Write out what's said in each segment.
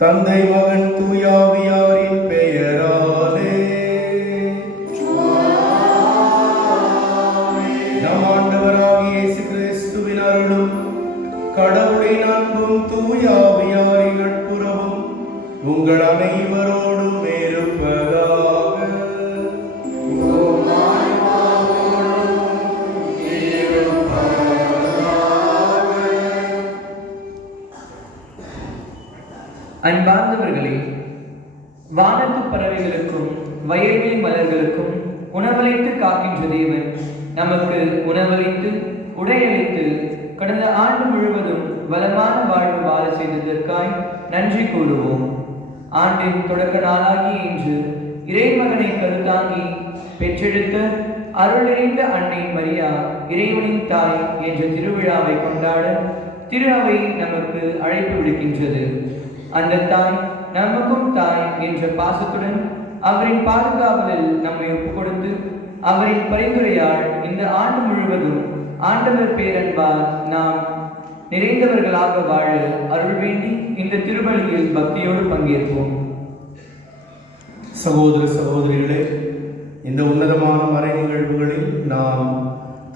தந்தை மகன் தூயாவியாரின் பெயராலே. நம் ஆண்டவராகிய இயேசு கிறிஸ்துவின் அருளும் கடவுளின் அன்பும் தூயாவியாரின் நட்புறவும் உங்கள் அனைவரோடும் இருப்பதாக. அன்பார்ந்தவர்களே, வானத்து பறவைகளுக்கும் வயல்வெளி மலர்களுக்கும் உணவளித்து காக்கின்ற தேவன் நமக்கு உணவளித்து உடையளித்து கடந்த ஆண்டு முழுவதும் வளமான வாழ்வு வாழ செய்ததற்காய் நன்றி கூறுவோம். ஆண்டின் தொடக்க நாளாகி இன்று இறைமகனை கருத்தாங்கி பெற்றெடுத்த அருள் நிறைந்த அன்னை மரியா இறைவனின் தாய் என்ற திருவிழாவை கொண்டாட திரு அவை நமக்கு அழைப்பு விடுக்கின்றது. அந்த தாய் நமக்கும் தாய் என்ற பாசத்துடன் அவரின் பாதுகாவலில் நம்மை ஒப்புக் கொடுத்து அவரின் பரிந்துரையால் இந்த ஆண்டு முழுவதும் ஆண்டவர் பேரன்பால் நாம் நிறைந்தவர்களாக வாழ அருள் வேண்டி இந்த திருப்பலியில் பக்தியோடு பங்கேற்போம். சகோதர சகோதரிகளே, இந்த உன்னதமான மறை நிகழ்வுகளில் நாம்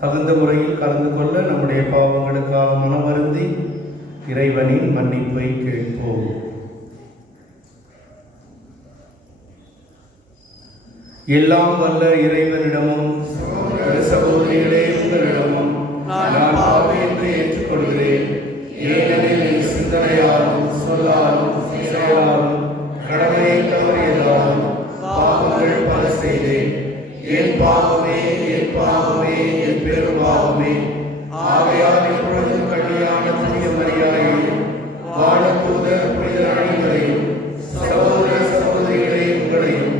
தகுந்த முறையில் கலந்து கொள்ள நம்முடைய பாவங்களுக்காக மனவருந்தி இறைவனின் மன்னிப்பை கேட்போம். எல்லாம் வல்ல இறைவனிடமும் சகோதரிகளே உங்களிடமும் நான் பாவி என்று ஏற்றுக்கொள்கிறேன். ஏனெனில் என் சிந்தனையாலும் சொல்லாலும் செயலாலும் கடமையை தவறியதாலும் பாவங்கள் பல செய்தேன். என் பாவமே என் பாவமே என் பெரும் பாவமே. ஆகையால் இப்பொழுது கண்ணியான புனித மரியாதையும் வானதூதர் புனித அனைவரையும் சகோதர சகோதரிகளே உங்களையும்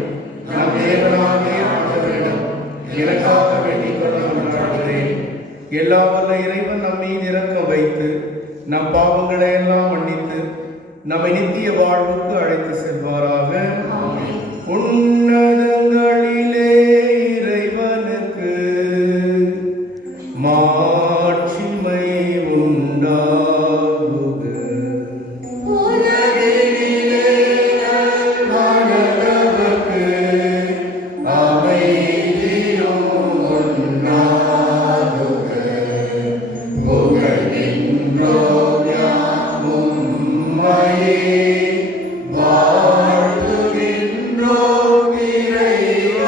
நம் தேவனாகிய ஆண்டவரிடம் எனக்காக வேண்டிக் கொள்ள மன்றாடுகிறேன். எல்லாம் வல்ல இறைவன் நம் மீது இரக்கம் வைத்து நம் பாவங்களை எல்லாம் மன்னித்து நம்மை நித்திய வாழ்வுக்கு அழைத்து செல்வாராக. உன்னதங்களிலே இறைவனுக்கு மாட்சிமை உண்டாகுக. வாழ்த்துகின்றோம் இறைவா.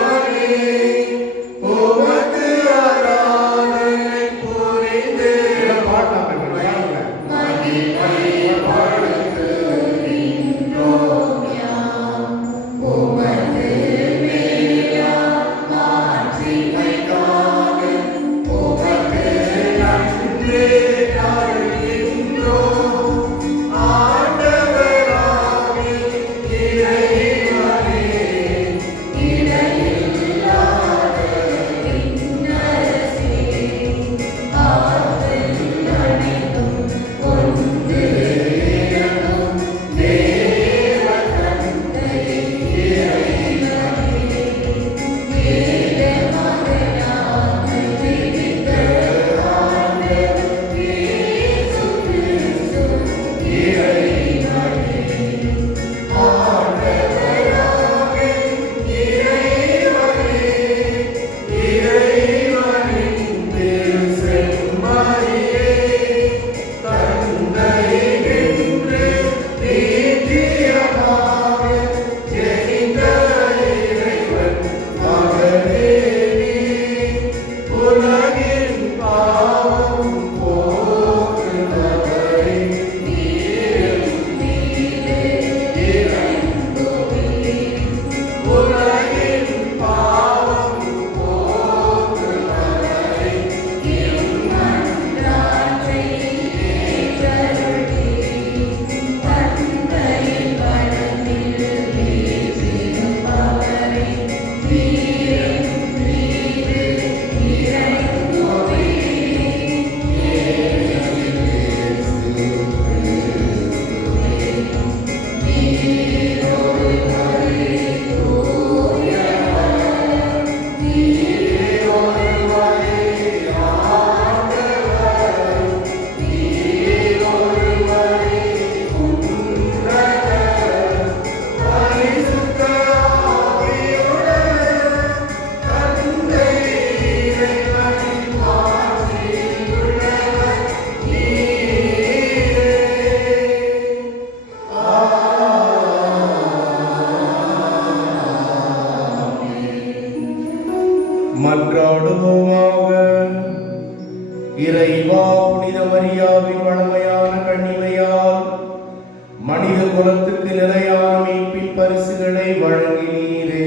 மனித குலத்துக்கு நிலையான மீட்பின் பரிசுகளை வழங்கினீரே.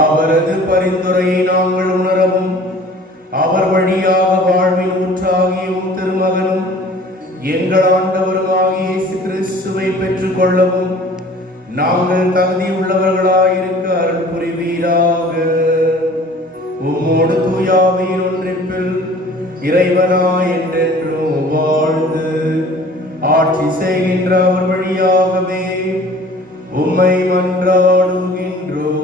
அவரது பரிந்துரையை நாங்கள் உணரவும் அவர் வழியாக வாழ்வின் ஊற்றாகிய உம் திருமகனும் எங்கள் ஆண்டவருமாகிய இயேசு கிறிஸ்துவை பெற்றுக் கொள்ளவும் நாங்கள் தகுதியுள்ளவர்களாயிருக்க அருள் புரிவீராக. உம்மோடு தூயாவியின் ஒன்றிப்பில் இறைவனாய் என்றென்றும் வாழ்ந்து ஆட்சி செய்கின்ற அவர் வழியாகவே உம்மை மன்றாடுகின்றோம்.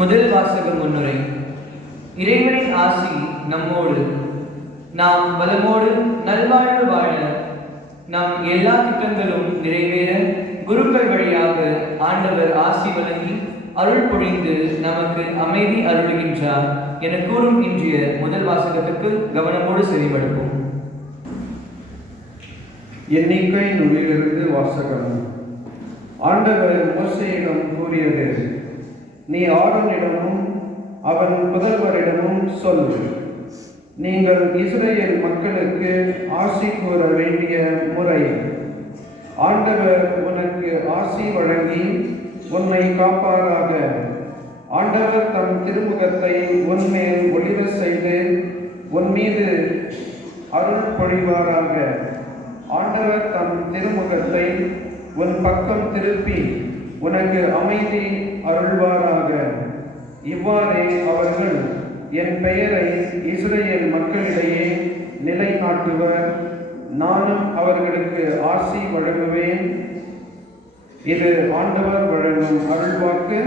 முதல் வாசகம் முன்னுரை. இறைவனின் ஆசி நம்மோடு. நாம் வளமோடு நல்வாழ்வு வாழ, நம் எல்லா திட்டங்களும் நிறைவேற குருக்கள் வழியாக ஆண்டவர் ஆசி வழங்கி அருள் பொழிந்து நமக்கு அமைதி அருளுகின்றார் என கூறும் இன்றைய முதல் வாசகத்துக்கு கவனமோடு செவிமடுப்போம். எண்ணிக்கை நூலிலிருந்து வாசகம். ஆண்டவர் மோசேயிடம் கூறியது, நீ ஆரோனிடமும் அவன் புதல்வரிடமும் சொல், நீங்கள் இஸ்ரேல் மக்களுக்கு ஆசி கூற வேண்டிய முறை. ஆண்டவர் உனக்கு ஆசி வழங்கி உன்னை காப்பாராக. ஆண்டவர் தம் திருமுகத்தை உன்மேல் ஒளிர செய்து உன் மீது அருள் பொழிவாராக. ஆண்டவர் தம் திருமுகத்தை உன் பக்கம் திருப்பி உனக்கு அமைதி அருள்வாராக. இவ்வாறே அவர்கள் என் பெயரை இஸ்ரேல் மக்களிடையே நிலைநாட்டுவர். நானும் அவர்களுக்கு ஆசி வழங்குவேன். இது ஆண்டவர் வழங்கும் அருள்வாக்கு.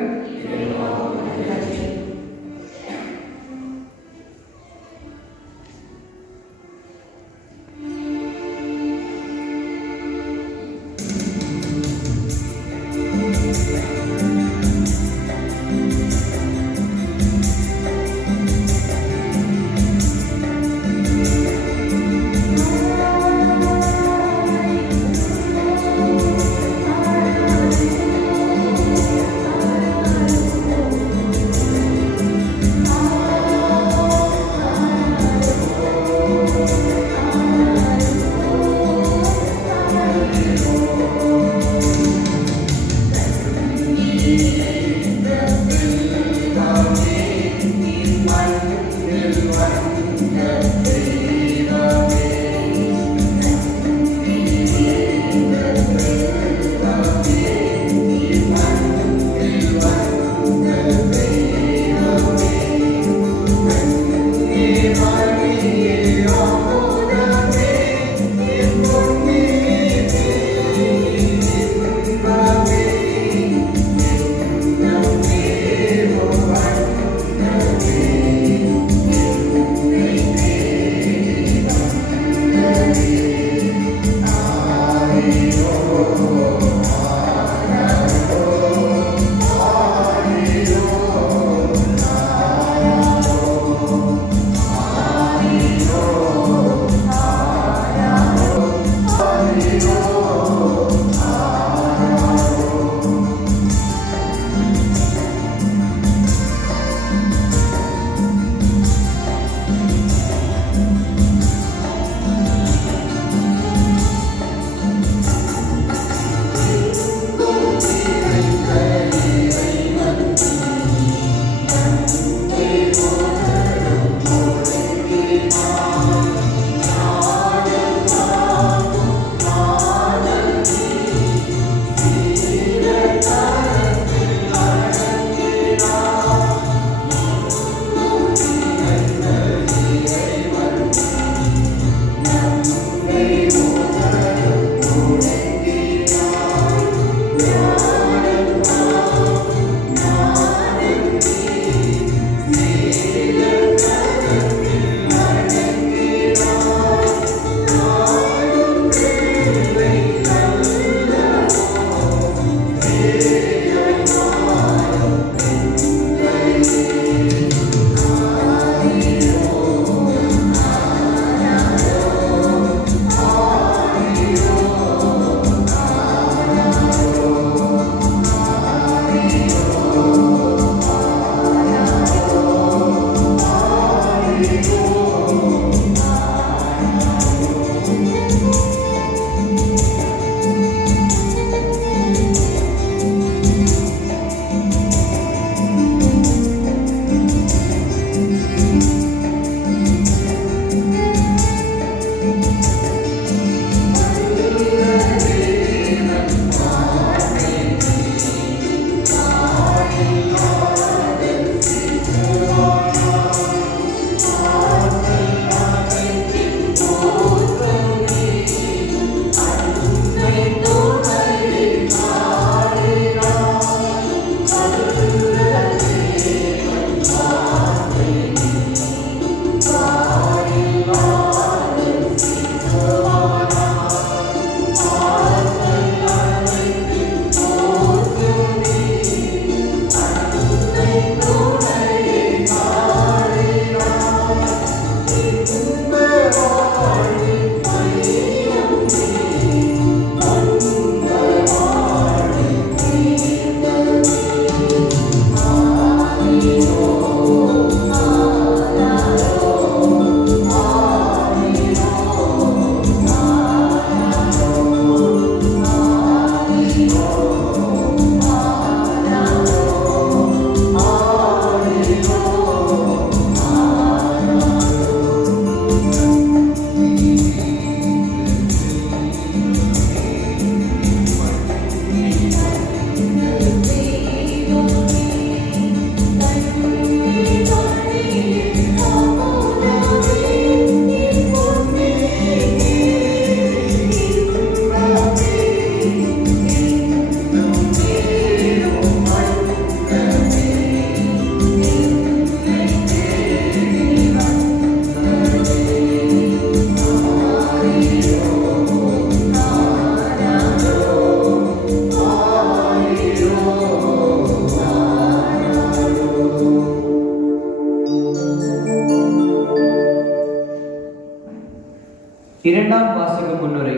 இரண்டாம் வாசக முன்னுரை.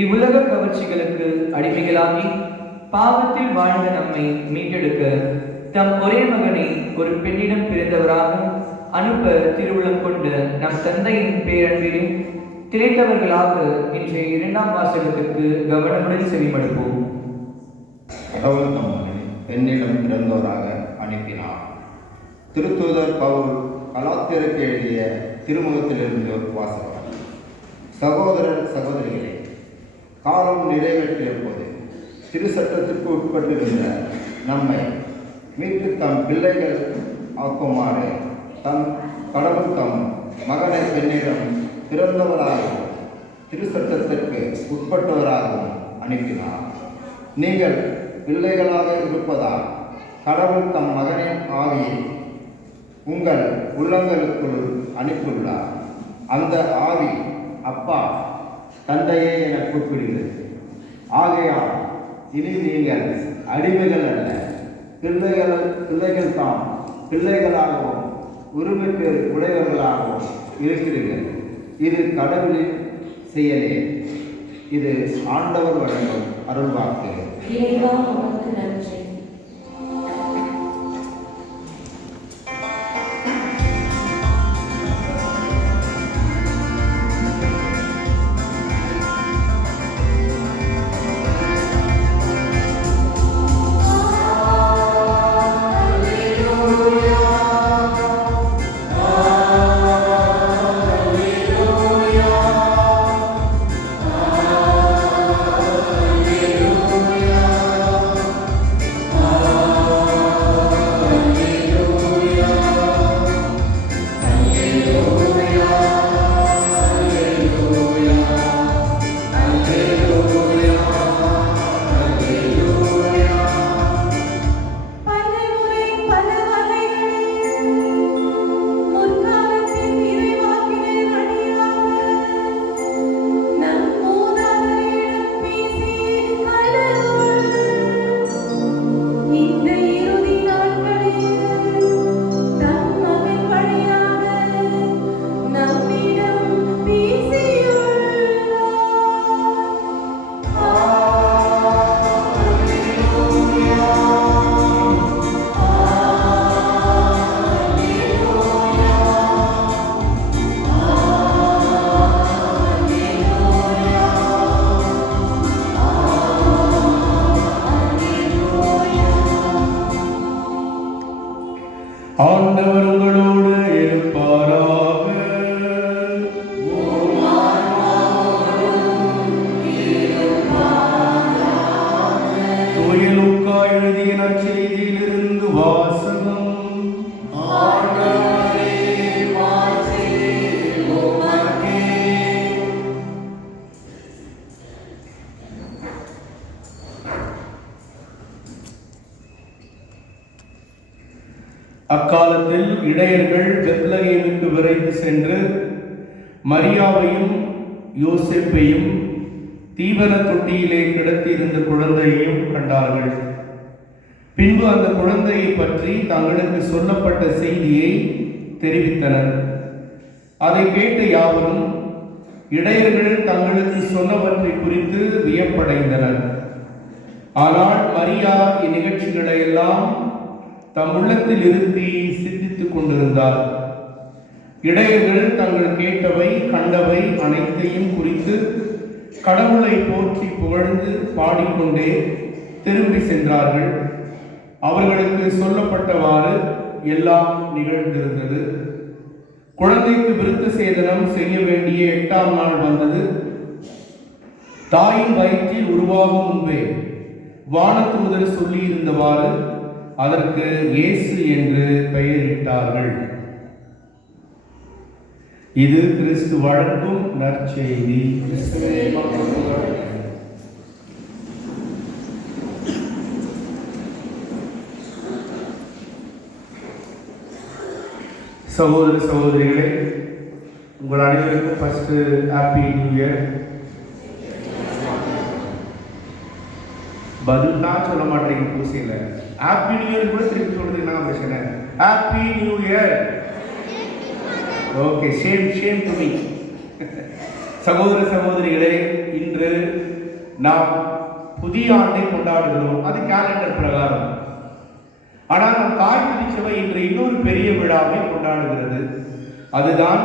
இவ்வுலக கவர்ச்சிகளுக்கு அடிமைகளாகி பாவத்தில் வாழ்ந்த நம்மை மீட்டெடுக்க தம் ஒரே மகனை ஒரு பெண்ணிடம் பிறந்தவராக அனுப்ப திருவுளம் கொண்ட நம் தந்தையின் பேரன்பிலே திளைத்தவர்களாக இன்றைய இரண்டாம் வாசகத்திற்கு கவனமுடன் செவிமடுப்போம். கடவுள் தம் மகனை பெண்ணிடம் பிறந்தோராக அனுப்பினார். திருத்தூதர் பவுல் கலாத்தியருக்கு எழுதிய திருமுகத்திலிருந்து வாசகம். சகோதரர் சகோதரிகளே, காலம் நிறைவேற்றியபோது திருச்சட்டத்திற்கு உட்பட்டிருந்த நம்மை மீட்டு தம் பிள்ளைகள் ஆக்குமாறு கடவுள் தம் மகனை பெண்ணிடம் பிறந்தவராகவும் திருச்சட்டத்திற்கு உட்பட்டவராகவும் அனுப்பினார். நீங்கள் பிள்ளைகளாக இருப்பதால் கடவுள் தம் மகனின் ஆவியை உங்கள் உள்ளங்களுக்குள் அனுப்பியுள்ளார். அந்த ஆவி அப்பா, தந்தையே என கூப்பிடுகிறது. ஆகையால் இனி நீங்கள் அடிமைகள் அல்ல, பிள்ளைகள் தாம் பிள்ளைகளாகவும் உரிமைக்கு உடையவர்களாகவும் இருக்கிறீர்கள். இது கடவுளின் செயலே. இது ஆண்டவர் வழங்கும் அருள்வாக்கு. நன்றி. ஆண்டவர் உங்களோடு இருப்பாராக. தூய லூக்கா எழுதிய நற்செய்தியிலிருந்து வாசகம். அக்காலத்தில் இடையர்கள் பெத்லகேமுக்கு விரைந்து சென்று மரியாவையும் யோசேப்பையும் தீவன தொட்டியிலே கிடத்தியிருந்த குழந்தையையும் கண்டார்கள். பின்பு அந்த குழந்தையை பற்றி தங்களுக்கு சொல்லப்பட்ட செய்தியை தெரிவித்தனர். அதை கேட்ட யாவரும் இடையர்கள் தங்களுக்கு சொன்னவற்றை குறித்து வியப்படைந்தனர். ஆனால் மரியா இந்நிகழ்ச்சிகளை எல்லாம் தம் உள்ளத்தில் இருத்தி சிந்தித்துக் கொண்டிருந்தார். இடையர்கள் தங்கள் கேட்டவை கண்டவை அனைத்தையும் குறித்து கடவுளை போற்றி புகழ்ந்து பாடிக்கொண்டே திரும்பி சென்றார்கள். அவர்களுக்கு சொல்லப்பட்டவாறு எல்லாம் நிகழ்ந்திருந்தது. குழந்தைக்கு விருத்த சேதனம் செய்ய வேண்டிய 8ஆம் நாள் வந்தது. தாயின் வயிற்றில் உருவாகும் முன்பே வானத்து முதல் சொல்லி இருந்தவாறு அதற்கு இயேசு என்று பெயரிட்டார்கள். இது கிறிஸ்து வழங்கும் நற்செய்தி. சகோதர சகோதரிகளே, உங்கள் அனைவருக்கும் ஃபர்ஸ்ட் ஹாப்பி நியூ இயர். பதில்னா சொல்ல மாட்டேங்க பூசையில். ஹாப்பி நியூ இயர் கூட திருப்பி சொல்றதுன்னா பிரச்சனை. Happy new year. Okay, shame to me. சகோதர சகோதரிகளே, இன்று நாம் புதிய ஆண்டை கொண்டாடுகிறோம். அது கேலண்டர் பிரகாரம். ஆனால் நம் தாய் திருச்சபை இன்று இன்னொரு பெரிய விழாவை கொண்டாடுகிறது. அதுதான்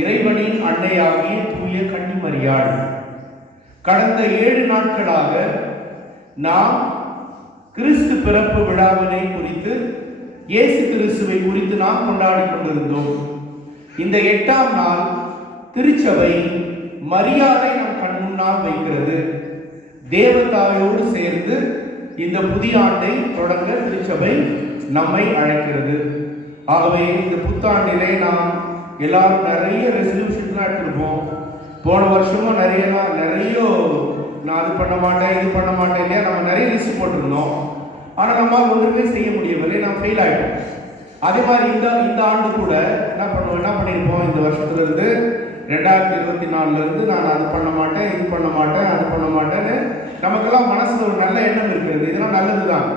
இறைவனின் அன்னையாகிய தூய கன்னிமரியாள். கடந்த 7 நாட்களாக நாம் கிறிஸ்து பிறப்பு விழாவினை குறித்து, இயேசு கிறிஸ்துவை குறித்து நாம் கொண்டாடி கொண்டிருந்தோம். இந்த 8ஆம் நாள் திருச்சபை மரியாதை நம் கண் முன்னால் வைக்கிறது. தேவதாயோடு சேர்ந்து இந்த புதிய ஆண்டை தொடங்க திருச்சபை நம்மை அழைக்கிறது. ஆகவே இந்த புத்தாண்டிலே நாம் எல்லாரும் நிறைய ரெசல்யூஷன்லாம் எடுத்துருப்போம். போன வருஷமும் நிறைய நான் அது பண்ண மாட்டேன் இது பண்ண மாட்டேன் இல்லையா, நம்ம நிறைய லிஸ்ட் போட்டிருந்தோம். ஆனால் நம்மால் ஒன்றுமே செய்ய முடியவில்லை, நாம் ஃபெயில் ஆகிட்டோம். அதே மாதிரி இந்த ஆண்டு கூட என்ன பண்ணியிருப்போம், இந்த வருஷத்துலேருந்து 2024 நான் அது பண்ண மாட்டேன் இது பண்ண மாட்டேன் அது பண்ண மாட்டேன்னு நமக்கெல்லாம் மனசில் ஒரு நல்ல எண்ணம் இருக்கிறது. இதெல்லாம் நல்லது தான்.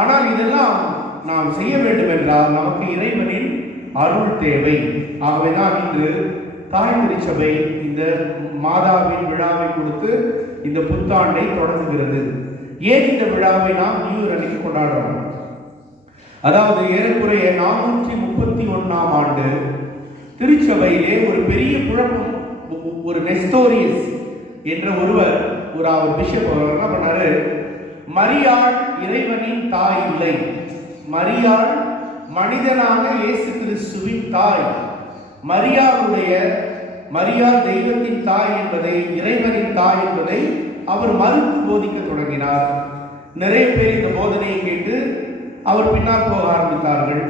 ஆனால் இதெல்லாம் நாம் செய்ய வேண்டும் என்றால் நமக்கு இறைவனின் அருள் தேவை. ஆகவே தான் இன்று தாய் திருச்சபை இந்த மாதாவின் விழாவை கொடுத்து இந்த புத்தாண்டை தொடங்குகிறது. ஏன் இந்த விழாவை நாம் நியூ இயர் அன்னைக்கு கொண்டாடுறோம்? அதாவது ஏறக்குறைய 431ஆம் ஆண்டு திருச்சபையிலே ஒரு பெரிய குழப்பம். ஒரு நெஸ்டோரியஸ் என்ற அவர் பிஷப் என்ன பண்ணாரு, மரியாள் இறைவனின் தாய் இல்லை, மரியாள் மனிதனான இயேசு கிறிஸ்துவின் தாய். மரியாள் தெய்வத்தின் தாய் என்பதை, இறைவனின் தாய் என்பதை அவர் மறுத்து போதிக்க தொடங்கினார். நிறைய பேர் இந்த போதனையை கேட்டு அவர் பின்னால் போக ஆரம்பித்தார்கள்.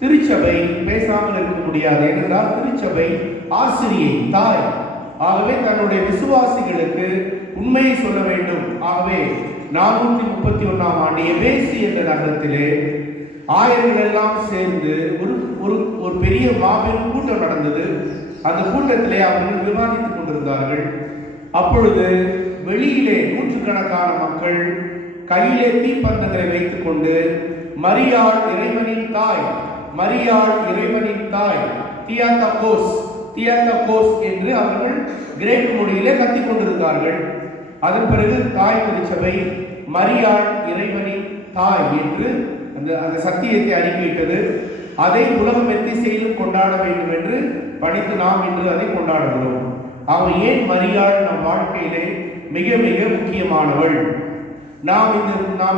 திருச்சபை பேசாமல் இருக்க முடியாது. ஏனென்றால் திருச்சபை ஆசிரியை, தாய். ஆகவே தன்னுடைய விசுவாசிகளுக்கு உண்மையை சொல்ல வேண்டும். ஆகவே 431ஆம் ஆண்டு எபேசி என்ற நகரத்திலே ஆயர்கள் எல்லாம் சேர்ந்து ஒரு பெரிய மாபெரும் கூட்டம் நடந்தது. அந்த கூட்டத்திலே அவர்கள் விவாதித்துக் கொண்டிருந்தார்கள். அப்பொழுது வெளியிலே நூற்றுக்கணக்கான மக்கள் கையிலே தீப்பந்தங்களை வைத்துக் கொண்டு மரியாள் இறைவனின் தாய், மரியாள் இறைவனின் தாய், தியாத்தகோஸ் என்று அவர்கள் கிரேக்க மொழியிலே கத்திக் கொண்டிருந்தார்கள். அதன் பிறகு தாய் திருச்சபை மரியாள் இறைவனின் தாய் என்று அந்த சத்தியத்தை அறிக்கையிட்டது. அதை உலகம் எத்திசையிலும் கொண்டாட வேண்டும் என்று படித்து நாம் இன்று அதை கொண்டாடுகிறோம். அவன் ஏன் மரியாள் நம் வாழ்க்கையிலே மிக மிக முக்கியமானவள். நாம்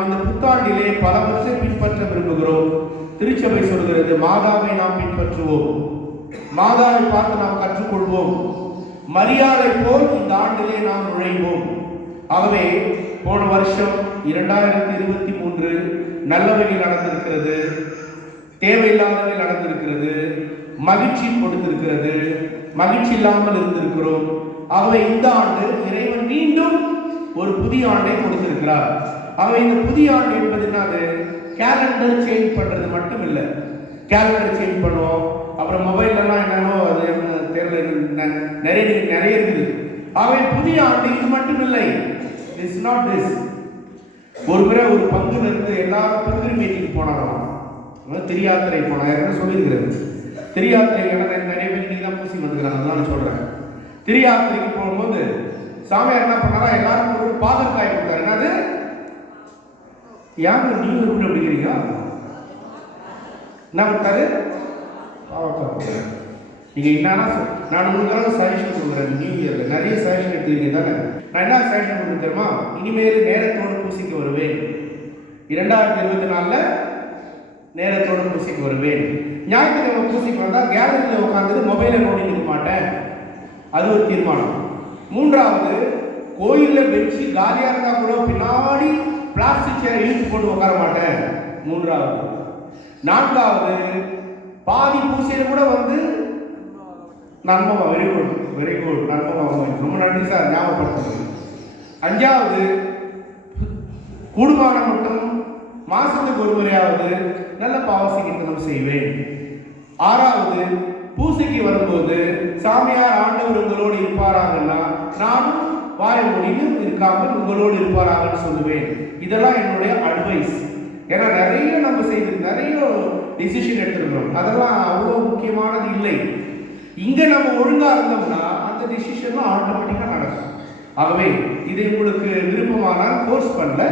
இந்த புத்தாண்டிலே பலவற்றை பின்பற்ற விரும்புகிறோம். திருச்சபை சொல்கிறது, மாதாவை நாம் பின்பற்றுவோம், மாதாவை பார்த்து நாம் கற்றுக்கொள்வோம், மரியாதை போல் இந்த ஆண்டிலே நாம் நுழைவோம். ஆகவே போன வருஷம் 2023 நல்லவைகள் நடந்திருக்கிறது, தேவையில்லாதவை நடந்திருக்கிறது, மகிழ்ச்சி கொடுத்திருக்கிறது, மகிழ்ச்சி இல்லாமல் இருந்திருக்கிறோம். ஆகவே இந்த ஆண்டு இறைவன் மீண்டும் ஒரு புதிய ஆண்டை கொடுத்திருக்கிறார். ஆகவே இந்த புதிய ஆண்டு என்பது என்னது? கேலண்டர் சேஞ்ச் பண்றது மட்டும் இல்லை. கேலண்டர் சேஞ்ச் பண்ணுவோம். அப்புறம் மொபைல்லலாம் என்னன்னோ அது தெரியல, நிறைய இருக்குது. ஆகவே புதிய ஆண்டு இது மட்டும் இல்லை. It's not this. ஒரு முறை ஒரு பங்குல இருந்து எல்லாரும் பிரிவிரி மீட்டிங் போனாங்களாம். திரியாத்திரை போனாங்க சொல்லியிருக்கிறது. திரியாத்திரைக்கு நிறைய பேர் இன்னைக்கு தான் பூசி வந்துக்கிறாங்க. அதெல்லாம் நான் சொல்றேன். திரியாத்திரைக்கு போகும்போது சாமியார் என்ன பண்ணாரா, எல்லாரும் ஒரு பாகற்காய் கொடுத்தாரு. என்னது யாரு நீங்க எப்படி அப்படிங்கிறீங்க? என்ன கொடுத்தாரு? பாவக்காய். நீங்க என்னன்னா நான் உங்களுக்காக சஜஷன் கொடுக்குறேன். நியூ இயர்ல நிறைய சஜஷன் எடுத்துக்கிறீங்க தானே. நான் என்ன சஜஷன் கொடுக்க தெரியுமா? இனிமேல் நேரத்தோடு பூசிக்கு வருவேன். 2024 நேரத்தோடு பூசிக்கு வருவேன். ஞாயிற்றுக்கிழமை பூசிக்கு வந்தால் கேலரியில் உட்காந்துட்டு மொபைலை நோண்டி நிற்க மாட்டேன். அது ஒரு தீர்மானம். 3வது, கோயிலில் வச்சு காலியாக இருந்தால் கூட பின்னாடி பிளாஸ்டிக் சேரை இழுத்து போட்டு உட்கார மாட்டேன். 3வது. 4வது, பாதி பூசையில் கூட வந்து நன்மமா. Very good, very good. நன்மமா, ரொம்ப நன்றி சார் ஞாபகப்படுத்துறது. 5வது, கூடுமானம் மட்டும் மாசத்துக்கு ஒரு முறையாவது நல்ல பாவசி கீர்த்தனம் செய்வேன். 6வது, பூசைக்கு வரும்போது சாமியார் ஆண்டவர் உங்களோடு இருப்பாராங்கன்னா நானும் வாய முடிந்து இருக்காமல் உங்களோடு இருப்பாராங்கன்னு சொல்லுவேன். இதெல்லாம் என்னுடைய அட்வைஸ். ஏன்னா நிறைய நம்ம செய்து நிறைய டிசிஷன் எடுத்துருக்கோம். அதெல்லாம் அவ்வளோ முக்கியமானது இல்லை. இங்க நம்ம ஒழுங்கா இருந்தோம்னா அந்த டிசிஷன்லாம் ஆட்டோமேட்டிக்கா நடக்கும். ஆகவே இதை உங்களுக்கு விருப்பமானால் கோர்ஸ் பண்ணல,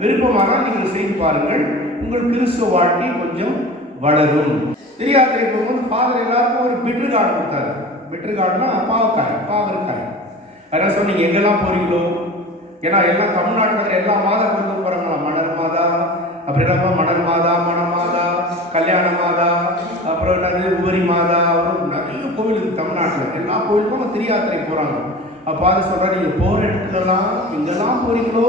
விருப்பமானால் நீங்கள் செய்து பாருங்கள். உங்கள் கிறிஸ்துவ வாழ்க்கை கொஞ்சம் வளரும். திரியாத்திரை போகும்போது ஃபாதர் எல்லாருக்கும் ஒரு பிட்ரு கார்டு கொடுத்தாரு. பிட்ரு கார்டுனா பாகற்காய். அதான் சொன்னீங்க எங்கெல்லாம் போறீங்களோ, ஏன்னா எல்லாம் தமிழ்நாட்டில் எல்லா மாதம் கொண்டு போறாங்களா. மணல் மாதா, அப்புறம் மணல் மாதா, மண மாதா, கல்யாண மாதா, அப்புறம் என்னது உபரி மாதா, அப்புறம் நிறைய கோவிலுக்கு தமிழ்நாட்டில் எல்லா கோவிலுக்கும் திரியாத்திரை போறாங்க. அப்போ அது சொல்ற, நீங்க போற இடத்துலலாம் எங்கெல்லாம் போறீங்களோ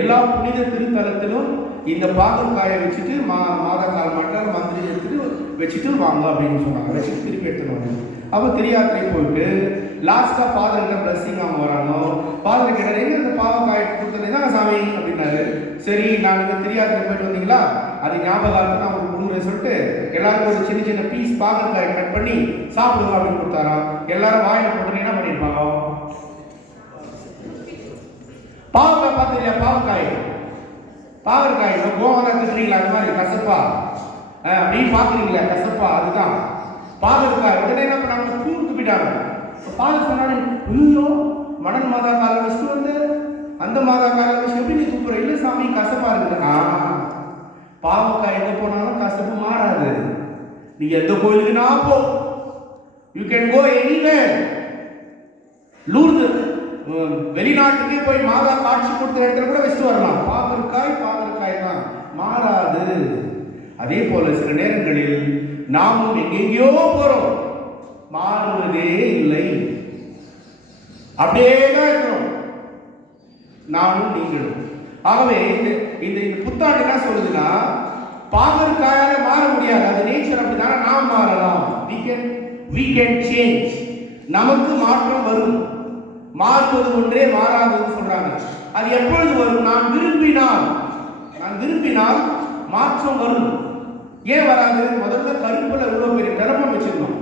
எல்லா புனித திருத்தலத்திலும் இந்த பாகற்காயை வச்சுட்டு மாதக்கால் மட்டும் மந்திரி எடுத்துட்டு வச்சுட்டு வாங்க அப்படின்னு சொன்னாங்க. வச்சுட்டு திருப்பி எடுத்துட்டு வாங்க. அப்போ திரியாத்திரை போயிட்டு லாஸ்டா ஃபாதர்கிட்ட பிளஸிங் அவங்க வராங்க. ஃபாதர் கிட்ட எங்க இந்த பாவக்காய் கொடுத்ததுன்னா சாமி அப்படின்னாரு. சரி, நாங்கள் திரியாத்திரை போயிட்டு வந்தீங்களா, அது ஞாபகம் நான் உங்களுக்கு கொடுக்குறேன் சொல்லிட்டு எல்லாருக்கும் ஒரு சின்ன சின்ன பீஸ் பாகற்காய் கட் பண்ணி சாப்பிடுங்க அப்படின்னு கொடுத்தாராம். எல்லாரும் வாயில போட்டு என்ன பண்ணிருப்பாங்க? பாவக்காய் பார்த்து இல்லையா? பாகற்காய் கோவா திட்டுறீங்களா? அந்த மாதிரி கசப்பா அப்படின்னு பாக்குறீங்களா? கசப்பா, அதுதான் பாகற்காய். உடனே என்ன பண்ணாங்க? தூக்கு போயிட்டாங்க. பாதர் சொன்னாரு, ஐயோ மணல் மாதா கால வச்சுட்டு வந்து அந்த மாதா கால வச்சு எப்படி நீ தூக்குற? இல்லை சாமி கசப்பா இருக்குது. பாவக்காய் எங்க போனாலும் கசப்பு மாறாது. நீ எந்த கோயிலுக்கு நான் போ, you can go anywhere. Lourdes வெளிநாட்டுக்கே போய் மாதா காட்சி கொடுத்த இடத்துல கூட வச்சுட்டு வரலாம். பாகற்காய் தான் மாறாது. அதே போல சில நேரங்களில் நாமும் எங்கெங்கயோ போறோம், மாறுவதே இல்லை. அப்படியே தான் இருக்கிறோம் நானும் நீங்களும். ஆகவே இந்த புத்தாண்டு என்ன சொல்லுதுன்னா, பாகற்காயால மாற முடியாது, அது நேச்சர். அப்படிதானே நாம் மாறலாம். we can change. நமக்கு மாற்றம் வரும். மாறுவது ஒன்றே மாறாதுன்னு சொல்றாங்க. அது எப்பொழுது வரும்? நான் விரும்பினால் மாற்றம் வரும். ஏன் வராது? முதல்ல கருப்புல இவ்வளவு பெரிய டெலபோன் வச்சிருந்தோம்.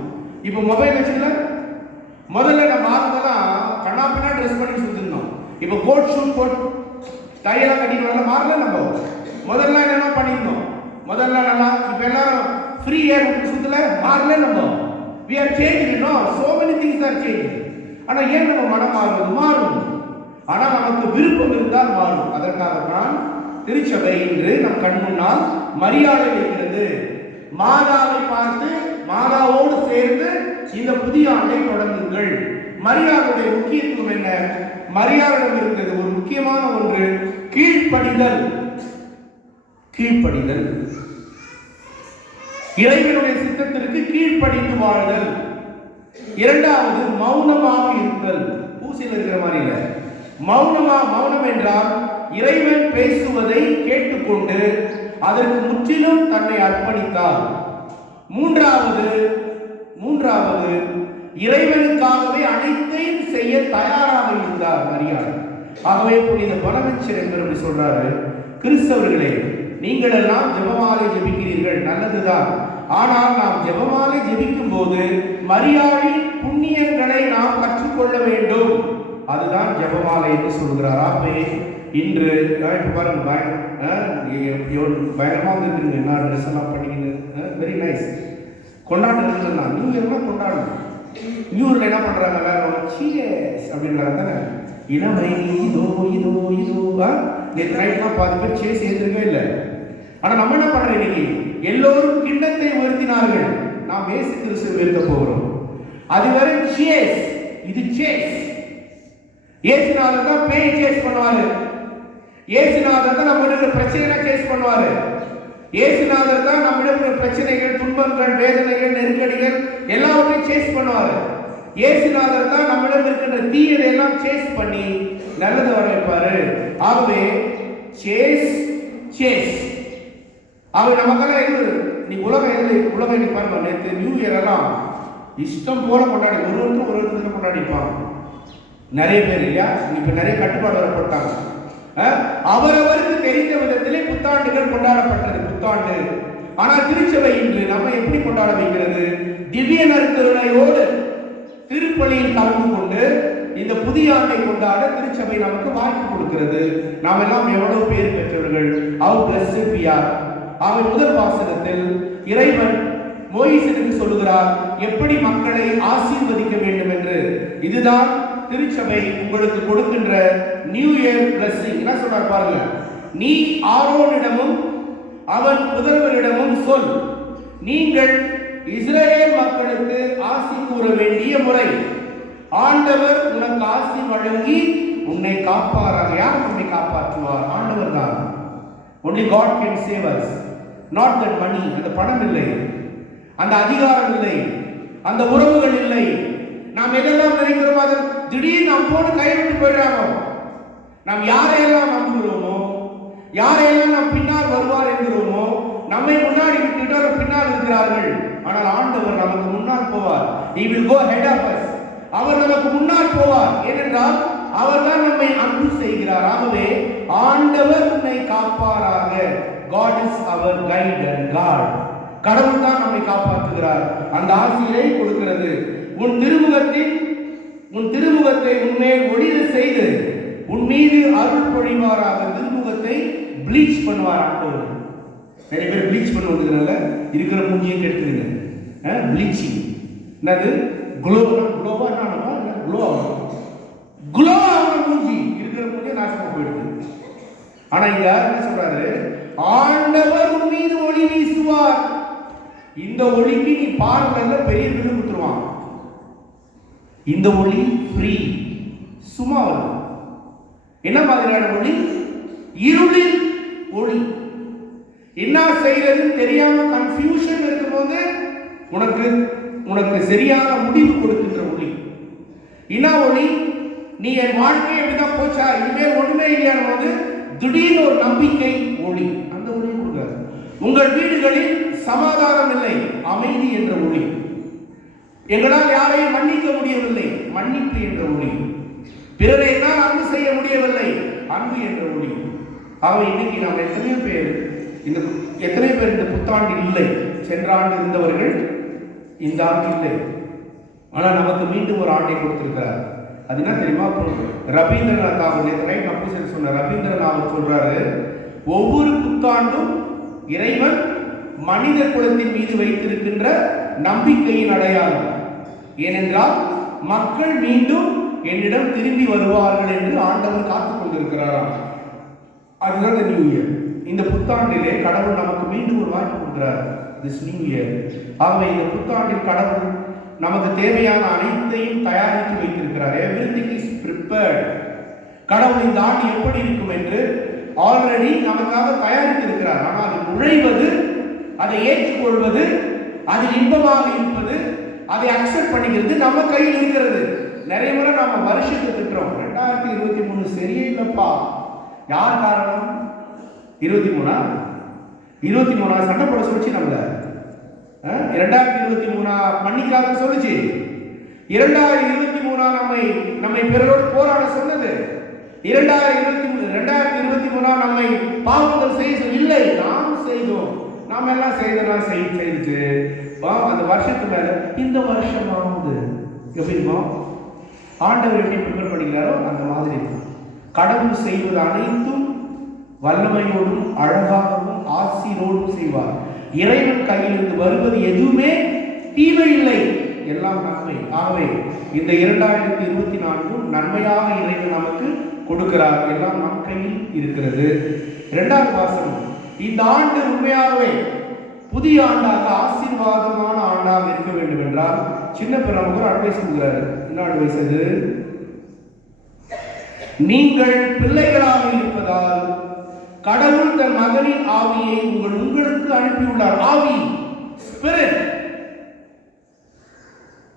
இப்போ மொபைல் வச்சுக்கல. முதல்ல நம்ம ஆளுங்கெல்லாம் கண்ணாப்பினா ட்ரெஸ் பண்ணி சுத்திருந்தோம். இப்போ கோட் ஷூட் போட் டையெல்லாம் கட்டிட்டு வரல, மாறல. நம்ம முதல்ல என்ன பண்ணிருந்தோம்? முதல்ல நல்லா, இப்போ எல்லாரும் ஃப்ரீ ஏர் சுத்தல, மாறல. நம்ம we are changing, no, so many things are changing. ஆனா ஏன் நம்ம மனம் மாறுவது? மாறும். ஆனா நமக்கு விருப்பம் இருந்தால் மாறும். அதற்காக தான் திருச்சபை இன்று நம் கண் முன்னால் மரியாதை வைக்கிறது. மாதாவை பார்த்து மாதாவோடு சேர்ந்து இந்த புதிய ஆண்டை தொடங்குங்கள். மரியாதையுடைய முக்கியத்துவம் என்ன? மரியாதையிடம் இருக்கிறது ஒரு முக்கியமான ஒன்று, கீழ்ப்படிதல். இறைவனுடைய சித்தத்திற்கு கீழ்ப்படிந்து வாழ்தல். 2வது, மௌனமாக இருத்தல். பூசியில் இருக்கிற மாதிரி இல்லை. மௌனம் என்றால் இறைவன் பேசுவதை கேட்டுக்கொண்டு அதற்கு முற்றிலும் தன்னை அர்ப்பணித்தார். 3வது, இறைவனுக்காகவே அனைத்தையும் செய்ய தயாராக இருந்தார் மரியாதை. ஆகவே புனித பொனவென்ச்சர் என்பவர் சொல்றாரு, கிறிஸ்தவர்களே நீங்கள் எல்லாம் ஜெபமாலை ஜெபிக்கிறீர்கள், நல்லதுதான். ஆனால் நாம் ஜெபமாலை ஜெபிக்கும் போது மரியாளின் புண்ணியங்களை நாம் கற்றுக்கொள்ள வேண்டும். அதுதான் ஜெபமாலை என்று சொல்கிறார். ஆகவே இன்று பாருங்க, பயங்கரமா வந்துருக்குங்க. என்ன ட்ரெஸ் எல்லாம் பண்ணிக்கின்னு வெரி நைஸ். கொண்டாடுறதுன்னா நியூ இயர்லாம் கொண்டாடணும். நியூ இயர்ல என்ன பண்றாங்க, வேற சீரியஸ் அப்படின்றாங்க தானே. இளமை இதோ இதோ இதோ. நேற்று நைட்லாம் பாதி பேர் சேஸ் ஏந்திருக்கவே இல்லை. ஆனா நம்ம என்ன பண்றோம், இன்னைக்கு எல்லோரும் கிண்ணத்தை உயர்த்தினார்கள், நாம் இயேசு கிறிஸ்துவை உயர்த்த போகிறோம். அதுவரை சேஸ், இது சேஸ். இயேசுநாதர் தான் பேய் சேஸ் பண்ணுவாரு. இயேசுநாதர் தான் நம்ம இருக்கிற பிரச்சனைகளை சேஸ் பண்ணுவாரு. இயேசுநாதர் தான் நம்ம இருக்கிற பிரச்சனைகள், துன்பங்கள், வேதனைகள், நெருக்கடிகள் எல்லாவற்றையும் சேஸ் பண்ணுவாரு. இயேசுநாதர் தான் நம்மிடம் இருக்கின்ற தீயதை எல்லாம் சேஸ் பண்ணி நல்லதை வர வைப்பாரு. ஆகவே சேஸ் சேஸ். அவர் நமக்கெல்லாம் எது நீ உலகம் இன்னைக்கு பாருங்க, நேற்று நியூ இயர் எல்லாம் இஷ்டம் போல கொண்டாடி ஒருத்தர் கொண்டாடிப்பாங்க நிறைய பேர் இல்லையா. இப்ப நிறைய கட்டுப்பாடு வரப்பட்டாங்க. அவரவருக்கு தெரிந்த விதத்திலே புத்தாண்டுகள் கொண்டாடப்பட்டது, புத்தாண்டு. ஆனால் திருச்சபை இன்று நம்ம எப்படி கொண்டாட வைக்கிறது? திவ்ய நற்கருணையோடு திருப்பலியில் கலந்து கொண்டு இந்த புதிய ஆண்டை கொண்டாட திருச்சபை நமக்கு வாய்ப்பு கொடுக்கிறது. நாம் எல்லாம் எவ்வளவு பேர் பெற்றவர்கள். அவர் blessed we are. அவர் முதல் வாசகத்தில் இறைவன் மோயிசனுக்கு சொல்லுகிறார் எப்படி மக்களை ஆசீர்வதிக்க வேண்டும் என்று. இதுதான் திருச்சபை உங்களுக்கு கொடுக்கின்ற நியூ இயர் blessing. என்ன சொல்றார் பாருங்க, நீ ஆரோனிடமும் அவன் புதல்வரிடமும் சொல், நீங்கள் இஸ்ரவேல் மக்களுக்கு ஆசி கூற வேண்டிய முறை. ஆண்டவர் உனக்கு ஆசி வழங்கி உன்னை காப்பாராக. யார் உன்னை காப்பாற்றுவார்? ஆண்டவர் தான். only God can save us, not that money. அந்த பணம் இல்லை, அந்த அதிகாரம் இல்லை, அந்த உறவுகள் இல்லை. நாம் எதெல்லாம் நினைக்கிறோமோ அதை திடீர்னு நாம் போட்டு கைவிட்டு போயிடுறாங்க. நாம் யாரையெல்லாம் நம்புகிறோமோ, யாரையெல்லாம் நாம் பின்னால் வருவார் என்கிறோமோ, நம்மை முன்னாடி விட்டுட்டு அவர் பின்னால் இருக்கிறார்கள். ஆனால் ஆண்டவர் நமக்கு முன்னால் போவார். He will go ahead of us. அவர் நமக்கு முன்னால் போவார். ஏனென்றால் அவர் தான் நம்மை அன்பு செய்கிறார். ஆகவே ஆண்டவர் உன்னை காப்பாராக. God is our guide and guard. கடவுள் தான் நம்மை காப்பாற்றுகிறார். அந்த ஆசியை கொடுக்கிறது. உன் திருமுகத்தை உன்மேல் ஒளிர செய்து உன் மீது அருள் பொழிவாராக. திருமுகத்தை ப்ளீச் பண்ணுவார் ஆண்டவர். நிறைய பேர் ப்ளீச் பண்ணுவதுனால இருக்கிற மூஞ்சியை கெடுத்துருங்க. ப்ளீச்சிங் என்னது? குளோவா மூஞ்சி இருக்கிற மூஞ்சியை நாசமா போயிடுது. ஆனா இங்க என்ன சொல்றாரு, ஆண்டவர் உன் மீது ஒளி வீசுவார். இந்த ஒளிக்கு நீ பார்க்கல பெரிய விருது கொடுத்துருவான். இந்த ஒளி ஃப்ரீ, சும்மா வரும். என்ன மாதிரியான ஒளி? இருளில் ஒளி. என்ன செய்யறதுன்னு தெரியாம கன்ஃபியூஷன் இருக்கும்போது உனக்கு சரியான முடிவு கொடுக்கின்ற ஒளி. என்ன ஒளி? நீ என் வாழ்க்கை எப்படிதான் போச்சா, இனிமேல் ஒண்ணுமே இல்லையான போது திடீர்னு ஒரு நம்பிக்கை ஒளி. அந்த ஒளி கொடுக்காது. உங்கள் வீடுகளில் சமாதானம் இல்லை, அமைதி என்ற ஒளி. எங்களால் யாரையும் மன்னிக்க முடியவில்லை, மன்னிப்பு என்ற ஒளி. பிறரை என்னால் அன்பு செய்ய முடியவில்லை, அன்பு என்ற ஒளி. ஆகவே இன்னைக்கு நாம் எத்தனை பேர் இந்த புத்தாண்டு இல்லை. சென்ற ஆண்டு இருந்தவர்கள் இந்த ஆண்டு இல்லை. ஆனால் நமக்கு மீண்டும் ஒரு ஆண்டை கொடுத்திருக்கிறார். அது என்ன தெரியுமா? ரவீந்திரநாத் சொன்ன ரவீந்திரநாத் சொல்றாரு, ஒவ்வொரு புத்தாண்டும் இறைவன் மனித குலத்தின் மீது வைத்திருக்கின்ற நம்பிக்கையின் அடையாளம். ஏனென்றால் மக்கள் மீண்டும் என்னிடம் திரும்பி வருவார்கள் என்று ஆண்டவர் காத்துக் கொண்டிருக்கிறாராம். அதுதான் இந்த நியூ இயர். இந்த புத்தாண்டிலே கடவுள் நமக்கு மீண்டும் ஒரு வாய்ப்பு கொடுக்கிறார். This new year. ஆகவே இந்த புத்தாண்டில் கடவுள் நமக்கு தேவையான அனைத்தையும் தயாரித்து வைத்திருக்கிறார். Everything is prepared. கடவுள் இந்த ஆண்டு எப்படி இருக்கும் என்று ஆல்ரெடி நமக்காக தயாரித்து இருக்கிறார். ஆனால் அது நுழைவது, அதை ஏற்றுக்கொள்வது, அதில் இன்பமாக இருப்பது, அதை அக்செப்ட் பண்ணிக்கிறது நம்ம கையில் இருக்கிறது. நிறைய முறை நாம வருஷத்துக்கு திட்டுறோம், 2023 சரியே இல்லப்பா. யார் காரணம்? 23 சண்டை போட சொல்லிச்சு நம்மள. 2023 மன்னிக்காத சொல்லுச்சு. 2023 நம்மை பிறரோடு போராட சொன்னது. 2023 2023 நம்மை பாவங்கள் செய்ய இல்லை, நாம் செய்தோம். நாம எல்லாம் செய்தெல்லாம் செய்துட்டு அந்த வருஷத்துல இந்த வருஷமாவது எப்படிமா ஆண்டவர் எப்படி ப்ரிப்பேர் பண்ணிக்கிறாரோ அந்த மாதிரி கடவுள் செய்வது அனைத்தும் வல்லமையோடும் அழகாகவும் ஆசீரோடும் செய்வார். இறைவன் கையிலிருந்து வருவது எதுவுமே தீமை இல்லை, எல்லாம் நன்மை. ஆகவே இந்த 2024 நன்மையாக இறைவன் நமக்கு கொடுக்கிறார், எல்லாம் நம் கையில் இருக்கிறது. 2வது வாசகம், இந்த ஆண்டு உண்மையாகவே புதிய ஆண்டாக ஆசீர்வாதமான ஆண்டாக இருக்க வேண்டும் என்றால் சின்ன பிறகு அட்வைஸ் கொடுக்கிறாரு. என்ன அட்வைஸ் அது? நீங்கள் பிள்ளைகளாக இருப்பதால் கடவுள் தன் மகனின் ஆவியை உங்களுக்கு அனுப்பியுள்ளார். ஆவி, ஸ்பிரிட்.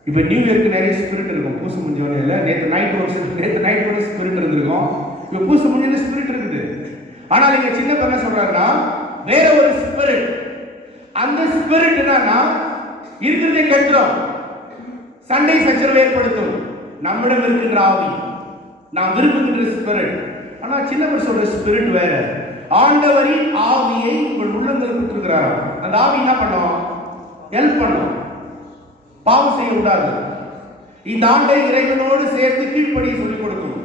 இப்ப நியூ இயர்க்கு நிறைய ஸ்பிரிட் இருக்கும். பூசு முடிஞ்சவனே இல்லை, நேற்று நைட் ஒரு ஸ்பிரிட் இருந்திருக்கும். இப்ப பூசு முடிஞ்ச ஸ்பிரிட் இருக்குது. ஆனால் இங்க சின்ன பையன் சொல்றாருன்னா வேற ஒரு ஸ்பிரிட். அந்த ஸ்பிரிட் என்னன்னா இருக்கிறதே கெடுத்துரும், சண்டை சச்சரவு ஏற்படுத்தும். நம்மிடம் இருக்கின்ற ஆவி, நாம் விரும்புகின்ற ஸ்பிரிட். ஆனா சின்ன சொல்ற ஸ்பிரிட் வேற. ஆண்டவரின் ஆவியை உங்கள் உள்ளங்களுக்கு கொடுத்திருக்கிறார். அந்த ஆவி என்ன பண்ணும்? ஹெல்ப் பண்ணும், பாவம் செய்ய கூடாது. இந்த ஆண்டை இறைவனோடு சேர்த்து கீழ்ப்படிய சொல்லிக் கொடுக்கும்.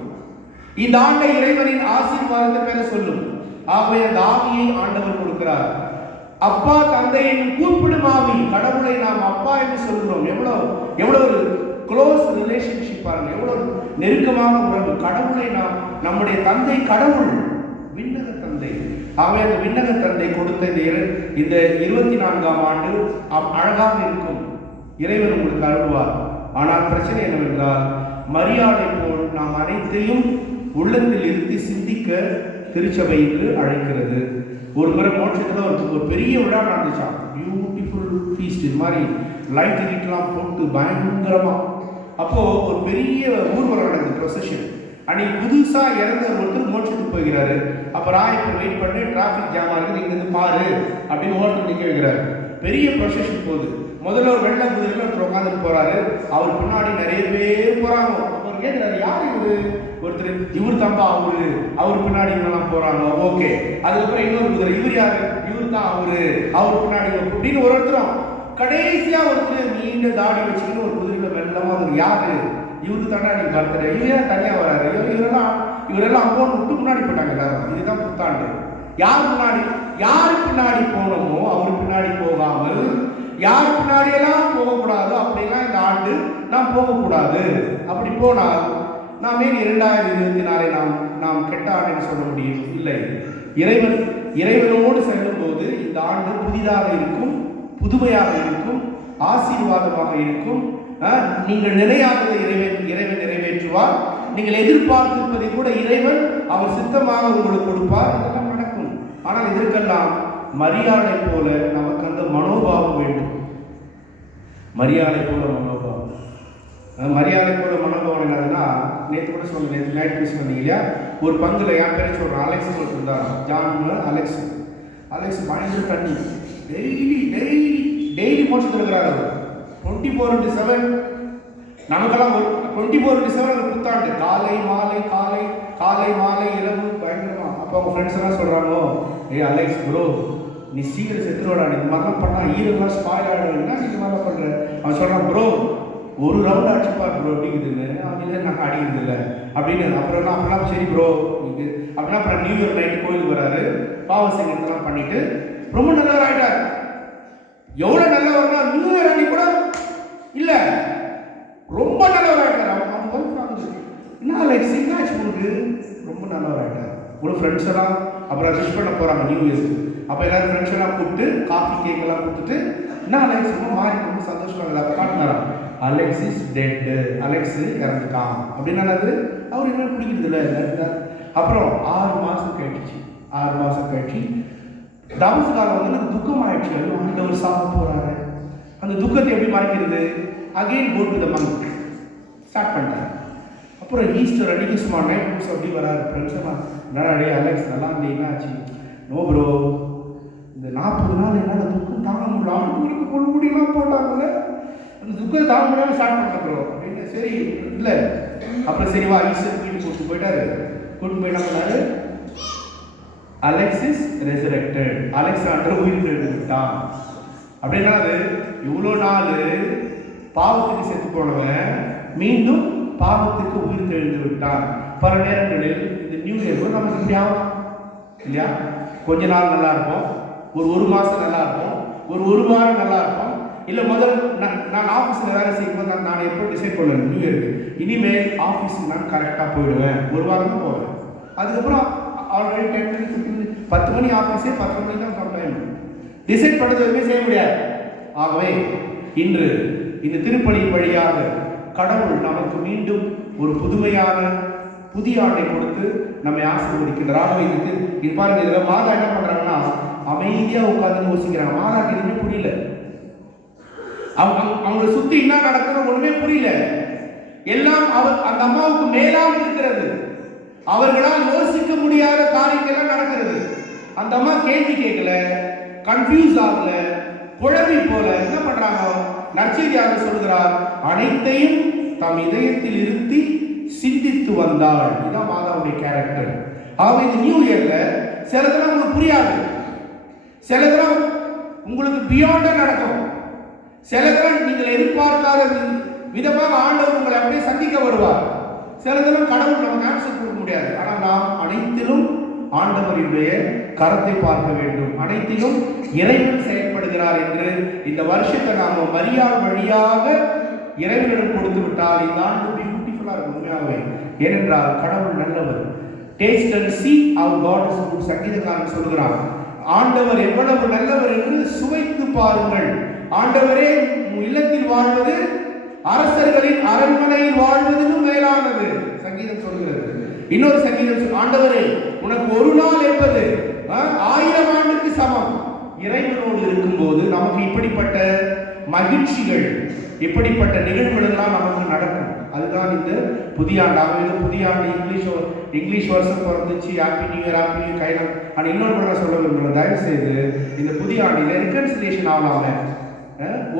இந்த ஆண்டை இறைவனின் ஆசீர்வாதத்தை பெற சொல்லும். ஆகவே அந்த ஆவியை ஆண்டவர் கொடுக்கிறார். அப்பா தந்தை என்று கூப்பிடும் ஆவி. கடவுளை நாம் அப்பா என்று சொல்கிறோம். எவ்வளவு ஒரு க்ளோஸ் ரிலேஷன்ஷிப் பாருங்க, எவ்வளவு நெருக்கமான உறவு. கடவுளை நாம் நம்முடைய தந்தை கடவுள், விண்ணக தந்தை. ஆகவே அந்த விண்ணக தந்தை கொடுத்த இந்த 24ஆம் ஆண்டு அழகாக இருக்கும். இறைவன் உங்களுக்கு அருள்வார். ஆனால் பிரச்சனை என்னவென்றால் மரியாதை போல் நாம் அனைத்தையும் உள்ளத்தில் இருந்து சிந்திக்க திருச்சபை என்று அழைக்கிறது. ஒரு முறை மோட்சத்தில் ஒரு பெரிய விழா நடந்துச்சான். பியூட்டிஃபுல் ஃபீஸ்ட், இது மாதிரி லைட் கிட்லாம் போட்டு பயங்கரமா. அப்போ ஒரு பெரிய ஊர்வலம் நடக்குது, ப்ரொசஷன். அன்னைக்கு புதுசா இறந்த ஒருத்தர் மோட்சத்துக்கு போகிறாரு. அப்ப ராயப்பர் வெயிட் பண்ணி டிராஃபிக் ஜாமா இருக்குது, இங்கிருந்து பாரு அப்படின்னு ஒருத்தர் நிற்க வைக்கிறாரு. பெரிய ப்ரொசஷன் போகுது. முதல்ல ஒரு வெள்ளை குதிரையில் ஒருத்தர் உட்காந்துட்டு போறாரு. அவர் பின்னாடி நிறைய பேர் போறாங்க. அவர் கேட்கிறாரு, யார் இவரு? ஒருத்தர், இவர் தம்பா அவரு, அவர் பின்னாடி இவங்கெல்லாம் போறாங்க. ஓகே. அதுக்கப்புறம் இன்னொரு குதிரை, இவர் யாரு? இவர் தான் அவரு, அவர் பின்னாடி அப்படின்னு ஒருத்தரும். கடைசியா ஒருத்தர் நீண்ட தாடி வச்சுக்கிட்டு ஒரு குதிரையில வெள்ளமா யாரு? இவருக்கு தானே நீங்க பர்த்டே, இவரே தனியா வராரு. இவரெல்லாம் அப்போ விட்டு முன்னாடி போட்டாங்க எல்லாரும். இதுதான் புத்தாண்டு. யாரு பின்னாடி போனோமோ அவர் பின்னாடி போகாமல், யார் பின்னாடி எல்லாம் போகக்கூடாதோ அப்படிலாம் இந்த ஆண்டு நாம் போகக்கூடாது. அப்படி போனால் நாம் ஏன் 2024 நாம் கெட்ட ஆண்டுன்னு சொல்ல முடியும்? இல்லை. இறைவனோடு செல்லும் போது இந்த ஆண்டு புதிதாக இருக்கும், புதுமையாக இருக்கும், ஆசீர்வாதமாக இருக்கும். நீங்கள் நினையாததை இறைவன் நிறைவேற்றுவார். நீங்கள் எதிர்பார்த்திருப்பதை கூட இறைவன் அவர் சித்தமாக உங்களுக்கு கொடுப்பார். இதெல்லாம் நடக்கும். ஆனால் இதற்கெல்லாம் மரியாதை போல நமக்கு அந்த மனோபாவம் வேண்டும். மரியாதை போல மனோபாவம். மரியாதை போல மனோபாவம் என்னதுன்னா, நேற்று கூட சொன்னேன், நேற்று நைட் பேசி வந்தீங்க இல்லையா? ஒரு பங்குல என் பேரை சொல்கிறேன், அலெக்ஸ் ஒருத்தர் இருந்தார். ஜான் அலெக்ஸ் பயங்கர தண்ணி டெய்லி மோட்சத்தில் இருக்கிறார். அவர் 24/7 நமக்கெல்லாம் ஒரு 24/7 புத்தாண்டு. காலை மாலை இரவு பயங்கரமா. அப்போ அவங்க ஃப்ரெண்ட்ஸ் எல்லாம் சொல்றாங்க, ஏய் அலெக்ஸ் ப்ரோ, நீ சீக்கிரம் செத்துருவாடா, நீ இந்த மாதிரிலாம் பண்ணா ஈரெல்லாம் ஸ்பாயில் ஆகிடுவேன்னா நீ இந்த மாதிரிலாம் பண்ற. அவன் சொல்றான், ப்ரோ ஒரு ரவுண்ட் அடிச்சுப்பா ப்ரோ அப்படிங்குதுன்னு. அவன் இல்லை, நான் அடிக்கிறது இல்லை அப்படின்னு. அப்புறம் சரி ப்ரோ இது அப்படின்னா அப்புறம் நியூ இயர் நைட்டு கோயிலுக்கு வராரு. பாவ சங்கத்தெல்லாம் பண்ணிட்டு ரொம்ப நல்லவர் ஆயிட்டார். எவ்வளவு நல்லவர்னா நியூ இயர் அன்னைக்கு கூட இல்லை, ரொம்ப நல்லவர் ஆயிட்டார். அவங்க என்ன லைக் சிக்னாச்சு உங்களுக்கு ரொம்ப நல்லவர் ஆயிட்டார். ஒரு ஃப்ரெண்ட்ஸ் எல்லாம் அப்புறம் விஷ் பண்ண போறாங்க நியூ இயர்ஸ்க்கு. அப்போ எல்லாரும் ஃப்ரெண்ட்ஸ் எல்லாம் கூப்பிட்டு காஃபி கேக் எல்லாம் கொடுத்துட்டு, என்ன அலெக்ஸ் ரொம்ப மாறி ரொம்ப சந்தோஷமாக காட்டினாராம். அலெக்ஸ் இஸ் டெட், அலெக்ஸ் இறந்துட்டான் அப்படின்னு. அவர் என்ன பிடிக்கிறது இல்லை. அப்புறம் 6 மாதம் கழிச்சு தவச காலம் வந்து எனக்கு துக்கம் ஆயிடுச்சு. ஆண்டவர் சாப்பிட போறாரு. அந்த துக்கத்தை எப்படி மறைக்கிறது? Again go to the monk start பண்ணிட்டார். அப்புறம் ஈஸ்டர் அன்னைக்கு சும்மா நைட் புக்ஸ் அப்படி வராரு. ஃப்ரெண்ட்ஸ் எல்லாம், என்னடா அலெக்ஸ் நல்லா இருந்தே, என்ன ஆச்சு? நோ ப்ரோ, இந்த 40 நாள் என்னால் துக்கம் தாங்க முடியல. அவங்களுக்கு பொழுமுடியெல்லாம் போட்டாங்கல்ல, அந்த துக்கத்தை தாங்க முடியாமல் ஸ்டார்ட் பண்ண ப்ரோ அப்படின்னு. சரி இல்லை, அப்புறம் சரிவா ஈஸ்டர் வீட்டுக்கு கூப்பிட்டு போயிட்டாரு. கூப்பிட்டு போய் என்ன பண்ணாரு, அலெக்சிஸ் ரெசரக்டட், அலெக்சாண்டர் உயிர் விட்டான். அப்படின்னா அது இவ்வளோ நாள் பாவத்துக்கு செத்து போனவன் மீண்டும் பாவத்துக்கு உயிர் தெழுந்து விட்டான். பல நேரங்களில் இந்த நியூ இயர் நமக்கு இப்படி ஆகும் இல்லையா? கொஞ்ச நாள் நல்லா இருக்கும், ஒரு மாதம் நல்லா இருக்கும், ஒரு வாரம் நல்லா இருக்கும். இல்லை முதல் நான் ஆஃபீஸில் வேலை செய்யும்போது நான் எப்போ டிசைட் பண்ணேன் நியூ இயருக்கு இனிமேல் ஆஃபீஸுக்கு நான் கரெக்டாக போயிடுவேன், ஒரு வாரம் தான் போவேன். அதுக்கப்புறம் ஆல்ரெடி 10 மணி 15 மணி 10 மணி ஆஃபீஸே 10 மணி தான் சம்டைம் டிசைட் பண்ணது எதுவுமே செய்ய முடியாது. ஆகவே இன்று இந்த திருப்பலியின் வழியாக கடவுள் நமக்கு மீண்டும் ஒரு புதிய ஆண்டை கொடுத்து நம்மை ஆசீர்வதிக்கின்றார். ஆகவே இது பாருங்க, இதில் மாதா என்ன பண்றாங்கன்னா அமைதியாக உட்கார்ந்து யோசிக்கிறாங்க. மாதாக்கு எதுவுமே புரியல, அவங்களை சுத்தி என்ன நடக்குது ஒண்ணுமே புரியல. எல்லாம் அந்த அம்மாவுக்கு மேலாக இருக்கிறது. அவர்களால் யோசிக்க முடியாத காரியங்கள்லாம் நடக்கிறது. அந்த அம்மா கேள்வி கேட்கல, கன்ஃபியூஸ் ஆகல, குழம்பி போல என்ன பண்றாங்க? நற்செய்தியாளர் சொல்கிறார், அனைத்தையும் தம் இதயத்தில் இருத்தி சிந்தித்து வந்தாள். இதுதான் மாதாவுடைய கேரக்டர். ஆகவே இந்த நியூ இயர்ல சிலதெல்லாம் உங்களுக்கு புரியாது, சிலதெல்லாம் உங்களுக்கு பியாண்டா நடக்கும், சிலதெல்லாம் நீங்கள் எதிர்பார்க்காத விதமாக ஆண்டவர் உங்களை அப்படியே சந்திக்க வருவார். சிலதெல்லாம் கடவுள் நமக்கு ஆன்சர் கொடுக்க முடியாது. ஆனால் நாம் அனைத்திலும் ஆண்டவருடைய கரத்தை பார்க்க வேண்டும், அனைத்திலும் இறைவன் செயல்படுகிறார் என்று இந்த வருஷத்தை நாம மரியாள் வழியாக இறைவனிடம் கொடுத்து விட்டால் இந்த ஆண்டு பியூட்டிஃபுல்லா இருக்கும் உண்மையாகவே. ஏனென்றால் கடவுள் நல்லவர். Taste and see how God is good. சங்கீதக்காரன் சொல்கிறான், ஆண்டவர் எவ்வளவு நல்லவர் என்று சுவைத்து பாருங்கள். ஆண்டவரே இல்லத்தில் வாழ்வது அரசர்களின் அரண்மனையில் வாழ்வதிலும் மேலானது சங்கீதம் சொல்கிறது. இன்னொரு சங்கீதம், ஆண்டவரே உனக்கு ஒரு நாள் என்பது 1000 ஆண்டுக்கு சமம். இறைவனோடு இருக்கும்போது நமக்கு இப்படிப்பட்ட மகிழ்ச்சிகள், இப்படிப்பட்ட நிகழ்வுகள் எல்லாம் நமக்கு நடக்கும். அதுதான் இந்த புதிய ஆண்டு. புதிய ஆண்டு இங்கிலீஷ் வருஷம் பிறந்துச்சு, happy new year, happy new கைனம். ஆனால் இன்னொரு சொல்ல விரும்புகிறேன், தயவு செய்து இந்த புதிய ஆண்டில் ரெக்கன்சிலேஷன் ஆகலாம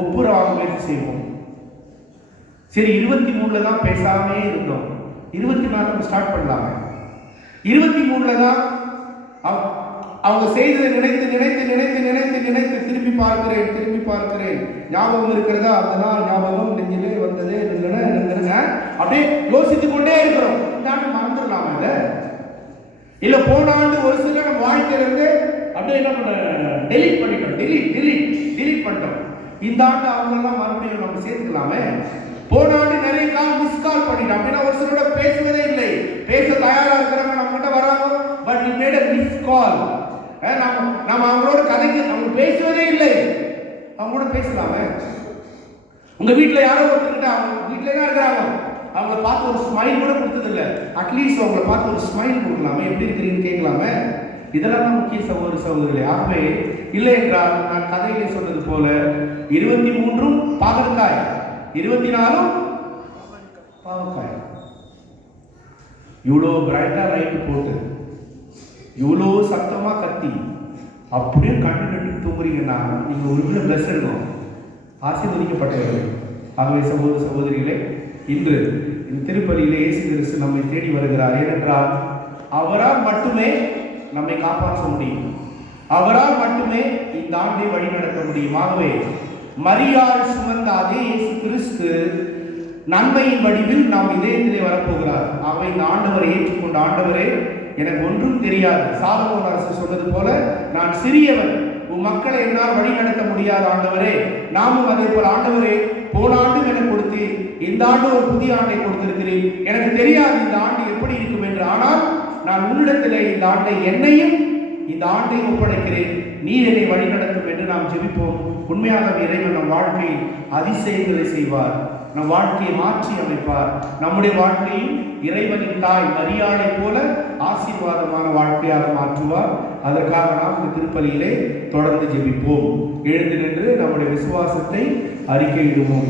ஒப்புரவாக முயற்சி செய்வோம். சரி, 23 தான் பேசாமே இருந்தோம், 24 ஸ்டார்ட் பண்ணலாங்க. 23 தான் அவங்க செய்ததை நினைத்து நினைத்து நினைத்து நினைத்து நினைத்து திரும்பி பார்க்கிறேன் ஞாபகம் இருக்கிறதா? அந்த நாள் ஞாபகம் நெஞ்சிலே வந்ததே நின்றுங்க அப்படியே யோசித்துக் கொண்டே இருக்கிறோம். இந்த ஆண்டு மறந்துடலாமா இதை? இல்ல போன ஆண்டு ஒரு சில நம்ம வாழ்க்கையில இருந்து அப்படியே என்ன பண்ண டெலீட் பண்ணிட்டோம், டெலீட் பண்ணிட்டோம். இந்த ஆண்டு அவங்க எல்லாம் மறுபடியும் நம்ம சேர்த்துக்கலாமே. போன ஆண்டு நிறைய கால் மிஸ் கால் பண்ணிட்டோம். அப்படின்னா ஒரு சிலரோட பேசுவதே இல்லை, பேச தயாரா இருக்கிறவங்க நம்ம கிட்ட வராங்க, but we made a miss call. நம்ம அவங்களோட கதைக்கு அவங்க பேசுவதே இல்லை, அவங்களோட பேசலாமே. உங்க வீட்டுல யாரோ ஒருத்தர்கிட்ட அவங்க வீட்டுல தான் இருக்கிறாங்க, அவங்கள பார்த்து ஒரு ஸ்மைல் கூட கொடுத்தது இல்லை. அட்லீஸ்ட் அவங்கள பார்த்து ஒரு ஸ்மைல் கொடுக்கலாமே, எப்படி இருக்கிறீங்கன்னு கேட்கலாமே. இதெல்லாம் தான் முக்கிய சகோதரர்களே. ஆகவே இல்லை என்றால் நான் கதையிலே சொன்னது போல 23 பாகற்காய், 24 பாவக்காய். இவ்வளோ பிரைட்டா லைட் போட்டு இவ்வளோ சத்தமா கத்தி அப்படியே கண்ணு கட்டி தூங்குறீங்கன்னா நீங்க ஒரு பிளஸ் இருக்கும், ஆசீர்வதிக்கப்பட்டவர்கள். ஆகவே சகோதர சகோதரிகளே, இன்று இந்த திருப்பலியிலே இயேசு கிறிஸ்து நம்மை தேடி வருகிறார். ஏனென்றால் அவரால் மட்டுமே நம்மை காப்பாற்ற முடியும், அவரால் மட்டுமே இந்த ஆண்டை வழிநடத்த முடியும். ஆகவே மரியாள் சுமந்த அதே இயேசு கிறிஸ்து நன்மையின் வடிவில் நாம் இதயத்திலே வரப்போகிறார். ஆகவே இந்த ஆண்டவரை ஏற்றுக்கொண்ட, ஆண்டவரே எனக்கு ஒன்றும் தெரியாது, சாலமோன் அரசு சொன்னது போல நான் சிறியவன், உன் மக்களை என்னால் வழி நடத்த முடியாது ஆண்டவரே. நாமும் அதே போல, ஆண்டவரே போன ஆண்டும் எனக்கு கொடுத்து இந்த ஆண்டு ஒரு புதிய ஆண்டை கொடுத்திருக்கிறேன், எனக்கு தெரியாது இந்த ஆண்டு எப்படி இருக்கும் என்று. ஆனால் நான் உன்னிடத்திலே இந்த ஆண்டை, என்னையும் இந்த ஆண்டை ஒப்படைக்கிறேன், நீர் என்னை வழி நடத்தும் என்று நாம் ஜெபிப்போம். உண்மையாக இறைவன் நம் வாழ்க்கையில் அதிசயங்களை செய்வார், நம் வாழ்க்கையை மாற்றி அமைப்பார். நம்முடைய வாழ்க்கையில் இறைவனின் தாய் மரியாளை போல ஆசீர்வாதமான வாழ்க்கையாக மாற்றுவார். அதற்காக நாம் இந்த திருப்பலியிலே தொடர்ந்து ஜெபிப்போம். எழுந்து நின்று நம்முடைய விசுவாசத்தை அறிக்கையிடுவோம்.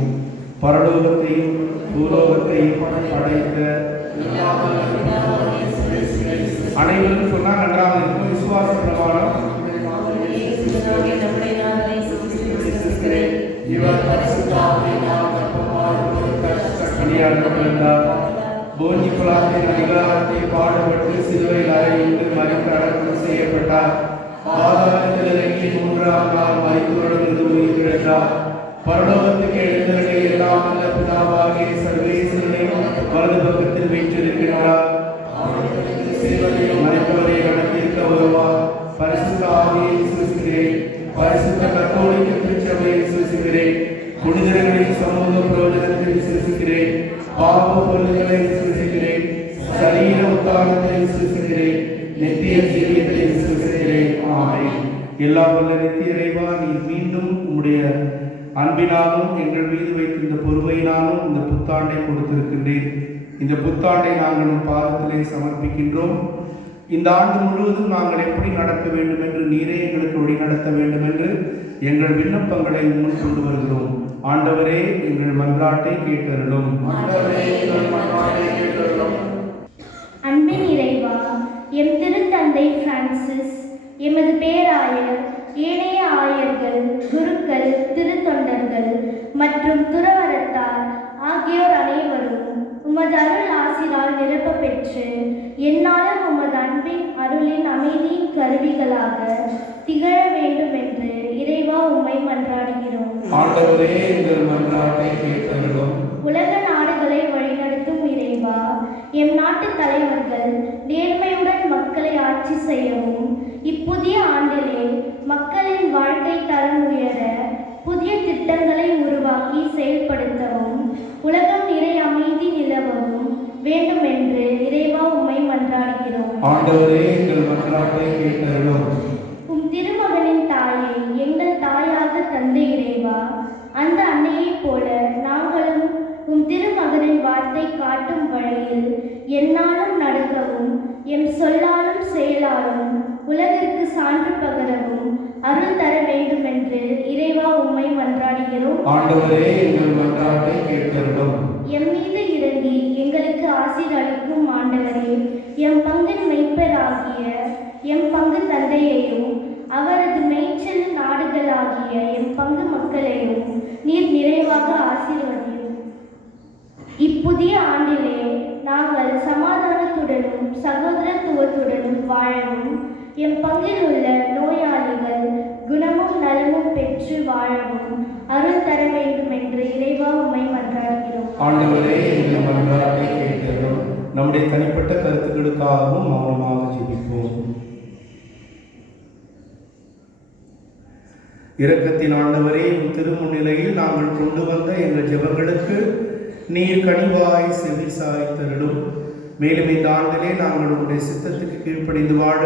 பரலோகத்தையும் பூலோகத்தையும் படைத்த அனைவரும் சொன்னால் நன்றாக இருக்கும். விசுவாச பிரமாணம் இவர் போஞ்சி புலாத்தின் அதிகாரத்தை பாடுபட்டு சிலுவையில் அறையுண்டு மறித்து அடக்கம் செய்யப்பட்டார். பாதாளத்தில் இறங்கி 3ஆம் நாள் மரித்தோரிலிருந்து உயிர் பிழைத்தார். பரலோகத்துக்கு எழுந்தருளி எல்லாம் வல்ல பிதாவாகிய சர்வேஸ்வரனை வலது பக்கத்தில் வீற்றிருக்கிறார். மறைப்பவரை கணக்கிற்க வருவார். பரிசுத்த ஆவியை விசுவாசிக்கிறேன். பரிசுத்த கத்தோலிக்க திருச்சபையை விசுவாசிக்கிறேன். புனிதர்களின் சமூக பிரயோஜனத்தை விசுவாசிக்கிறேன். பாவ பொருள்களை விசுவாசிக்கிறேன். சரீர உத்தாரணத்தை விசுவாசிக்கிறேன். நித்திய ஜீவியத்தை விசுவாசிக்கிறேன். ஆமென். எல்லாம் வல்ல நித்திய இறைவா, நீர் மீண்டும் உம்முடைய அன்பினாலும் எங்கள் மீது வைத்த இந்த பொறுமையினாலும் இந்த புத்தாண்டை கொடுத்திருக்கின்றேன். இந்த புத்தாண்டை நாங்கள் உம் பாதத்திலே சமர்ப்பிக்கின்றோம். இந்த ஆண்டு முழுவதும் நாங்கள் எப்படி நடக்க வேண்டும் என்று நீரே எங்களுக்கு வழி நடத்த வேண்டும் என்று எங்கள் விண்ணப்பங்களை முன் கொண்டு வருகிறோம். ஆண்டவரே, எங்கள் மன்றாட்டை கேட்டருளும். அன்பின் இறைவா, எம் திருத்தந்தை பிரான்சிஸ், எமது பேராயர், ஏனைய ஆயர்கள், குருக்கள், திருத்தொண்டர்கள் மற்றும் துறவரத்தார் ஆகியோர் அனைவரும் உமது அருள் ஆசிரால் நிரப்ப பெற்று எந்நாளும் உமது அன்பின் அருளின் அமைதியின் கருவிகளாக திகழ வேண்டும் என்று இறைவா உம்மை மன்றாடுகிறோம். ஆண்டவரே, எங்கள் மன்றாட்டை கேட்டருளும். உலக நாடுகளை வழிநடத்தும் இறைவா, எம் நாட்டு தலைவர்கள் நேர்மையுடன் மக்களை ஆட்சி செய்யவும், இப்புதிய ஆண்டிலே மக்களின் வாழ்க்கை தரம் உயர புதிய திட்டங்களை உருவாக்கி செயல்படுத்தவும், உலகம் நிறை அமைதி நிலவவும் வேண்டும் என்று இறைவா உம்மை மன்றாடுகிறோம். ஆண்டவரே, எங்கள் மன்றாட்டை கேட்டருளும். உம் திருமகனின் தாயை எங்கள் தாயாக தந்த இறைவா, அந்த அன்னையைப் போல நாங்களும் உம் திருமகனின் வார்த்தை காட்டும் வழியில் எந்நாளும் நடக்கவும், எம் சொல்லாலும் செயலாலும் உலகிற்கு சான்று பகரவும் அருள் தர வேண்டும் என்று இறைவா உம்மை மன்றாடுகிறோம். ஆண்டவரே, எங்கள் மன்றாட்டை கேட்டருளும். எம் மீது இறங்கி எங்களுக்கு ஆசீர் அளிக்கும் ஆண்டவரே, எம் பங்கின் மெய்ப்பராகிய எம் பங்கு தந்தையையும் அவரது மேய்ச்சல் நாடுகளாகிய எம் பங்கு மக்களையும் நீர் நிறைவாக ஆசீர்வதியும். இப்புதிய ஆண்டிலே நாங்கள் சமாதானத்துடனும் சகோதரத்துவத்துடனும் வாழவும், எம் பங்கில் உள்ள நோயாளிகள் குணமும் நலமும் பெற்று வாழவும் அருள் தர வேண்டும் என்று இறைவா உம்மை மன்றாடுகிறோம். ஆண்டவரே, எங்கள் மன்றாட்டை கேட்டருளும். நம்முடைய தனிப்பட்ட கருத்துக்களுக்காகவும் மௌனமாக ஜெபிப்போம். இரக்கத்தின் ஆண்டவரே, உம் திருமுன்னிலையில் நாங்கள் கொண்டு வந்த எங்கள் ஜெபங்களுக்கு நீர் கனிவாய் செவி சாய்த்தருளும். மேலும் இந்த ஆண்டிலே நாங்கள் உங்களுடைய சித்தத்துக்கு கீழ்ப்படிந்து வாழ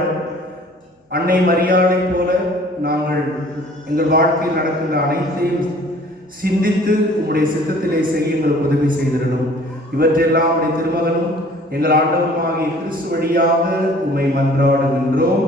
அன்னை மரியாதை போல நாங்கள் எங்கள் வாழ்க்கையில் நடக்கின்ற அனைத்தையும் சிந்தித்து உங்களுடைய சித்தத்திலே செய்ய எங்களுக்கு உதவி செய்திருடும். இவற்றெல்லாம் உடைய திருமகனும் எங்கள் ஆண்டவருமாகிய கிறிஸ்து வழியாக உம்மை மன்றாடுகின்றோம்.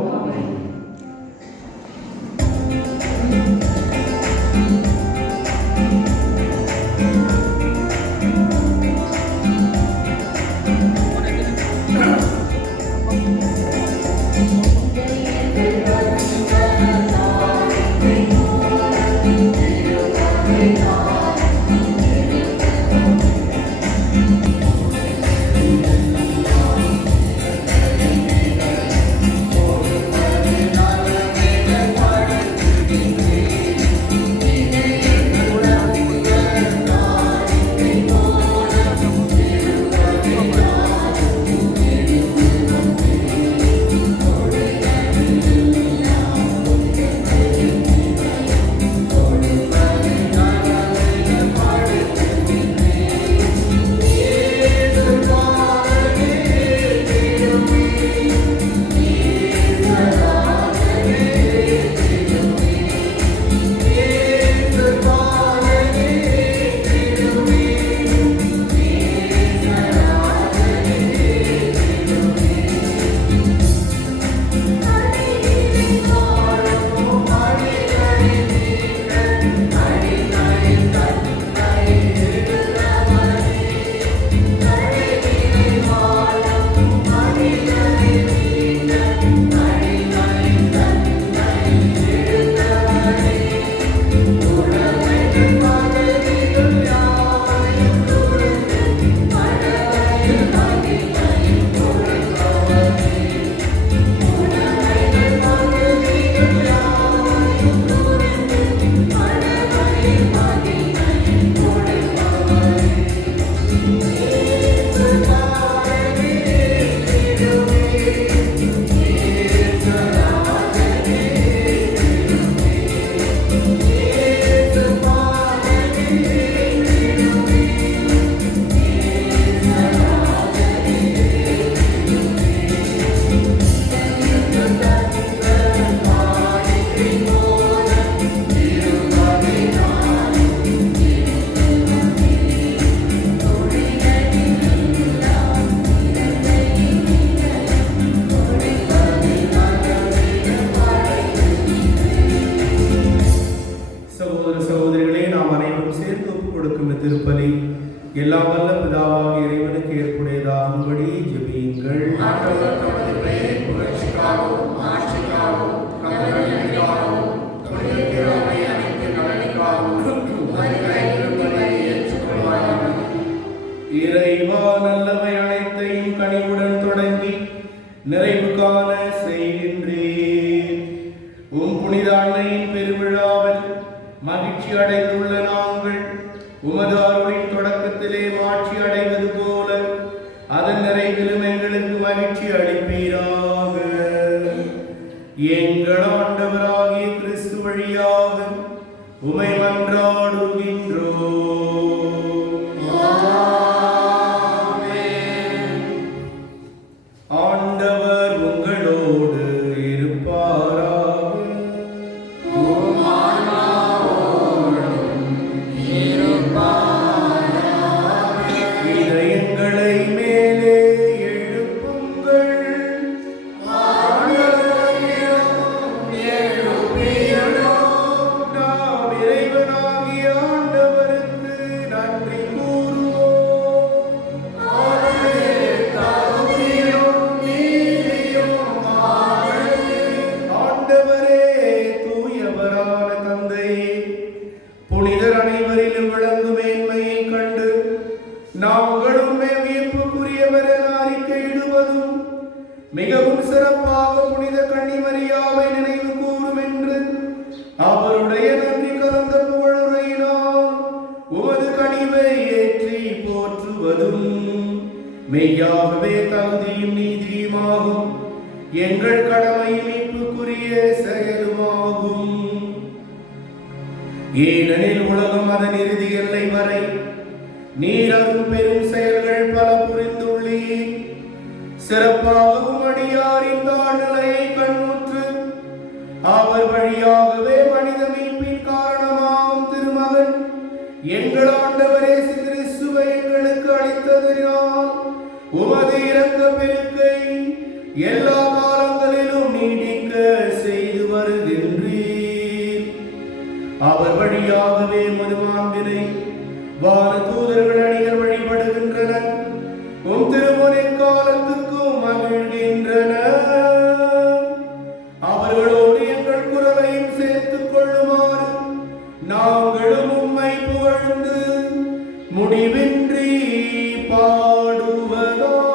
திருப்பலி எல்லாம் வல்ல பிதாவாகிய இறைவனுக்கு ஏற்புடையதாகும்படி ஜெபியுங்கள். இறைவா, நல்லவை அனைத்தையும் கனிவுடன் தொடங்கி நிறைவு காண செய்கின்றேன். உம் புனித அன்னையின் பெருவிழாவில் மகிழ்ச்சி அடைந்துள்ள நாங்கள் உமது அருளின் தொடக்கத்திலே மாட்சி அடைவது போல அதன் நிறைவிலும் எங்களுக்கு மகிழ்ச்சி அளிப்பீராக. எங்கள் ஆண்டவராகிய கிறிஸ்து வழியாக உமை மன்றாடுகின்றோம். ஆண்டவர் உங்களோடு இருப்பாராக. இதயங்களை மேலே எழுப்புங்கள். நாம் இறைவனாகிய ஆண்டவருக்கு நன்றி கூறுவோம். ஆண்டவரே, தூயவரான தந்தையே, புனிதர் அனைவரிலும் விளங்கும் மேன்மையை கண்டு நாங்களும் வியப்புக்குரியவர் என அறிக்கையிடுவதும் மிகவும் சிறப்பாக புனித கன்னிமரியாவை நினைவு கூறும் என்று அவருடைய நன்றி கலந்த புகழுரையினால் உமது கனிவை ஏற்றி போற்றுவதும் மெய்யாகவே தகுதியும் நீதியுமாகும். எங்கள் கடமை மீட்புக்குரிய செயலுமாகும். ஏனெனில் உலகம் அதன் இறுதி எல்லை வரை நீரும் பெரும் செயல்கள் பல புரிந்துள்ளீர். சிறப்பாகவும் அடியாரின் தாழ்நிலையை கண்ணுற்று அவர் வழியாகவே மனித மீட்பின் காரணமாகும் திருமகன் எங்கள் ஆண்டவர் இயேசு கிறிஸ்துவை எங்களுக்கு அளித்ததினால் உமது இரக்க பெருக்கை எல்லா காலங்களிலும் நீடிக்க செய்து வருகின்றீர். அவர் வழியாகவே மதுமாம்பினை வான தூதர்கள் அணிகள் வழிபடுகின்றனர். உம் திருமுறை காலத்துக்கும் மகிழ்கின்றனர். அவர்களோடு எங்கள் குரலையும் சேர்த்துக் கொள்ளுமாறு நாங்களும் உம்மை புகழ்ந்து முடிவின்றி பாடுவதாவது.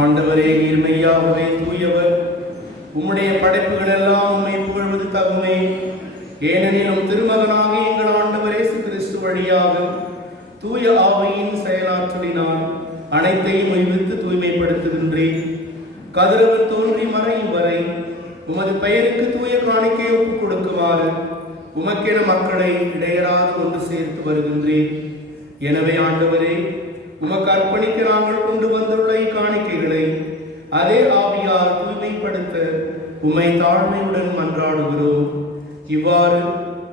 ஆண்டவரே, நீர் மெய்யாகவே தூயவர். உம்முடைய படைப்புகள் எல்லாம் உம்மை புகழ்வது தகுமே. ஏனெனில் உம் திருமகனாக எங்கள் ஆண்டவர் இயேசு கிறிஸ்து வழியாக தூய ஆவியின் செயலாற்றலினால் அனைத்தையும் உய்வித்து தூய்மைப்படுத்துகின்றேன். கதிரவன் தோன்றி மறையும் வரை உமது பெயருக்கு தூய காணிக்கையை ஒப்புக் கொடுக்குமாறு உமக்கென மக்களை இடையராது கொண்டு சேர்த்து வருகின்றேன். எனவே ஆண்டவரே, உமக்கு அர்ப்பணிக்க நாங்கள் கொண்டு வந்துள்ள இக்காணிக்கைகளை அதே ஆவியால் தூய்மைப்படுத்த உம்மை தாழ்மையுடன் மன்றாடுகிறோம். இவ்வாறு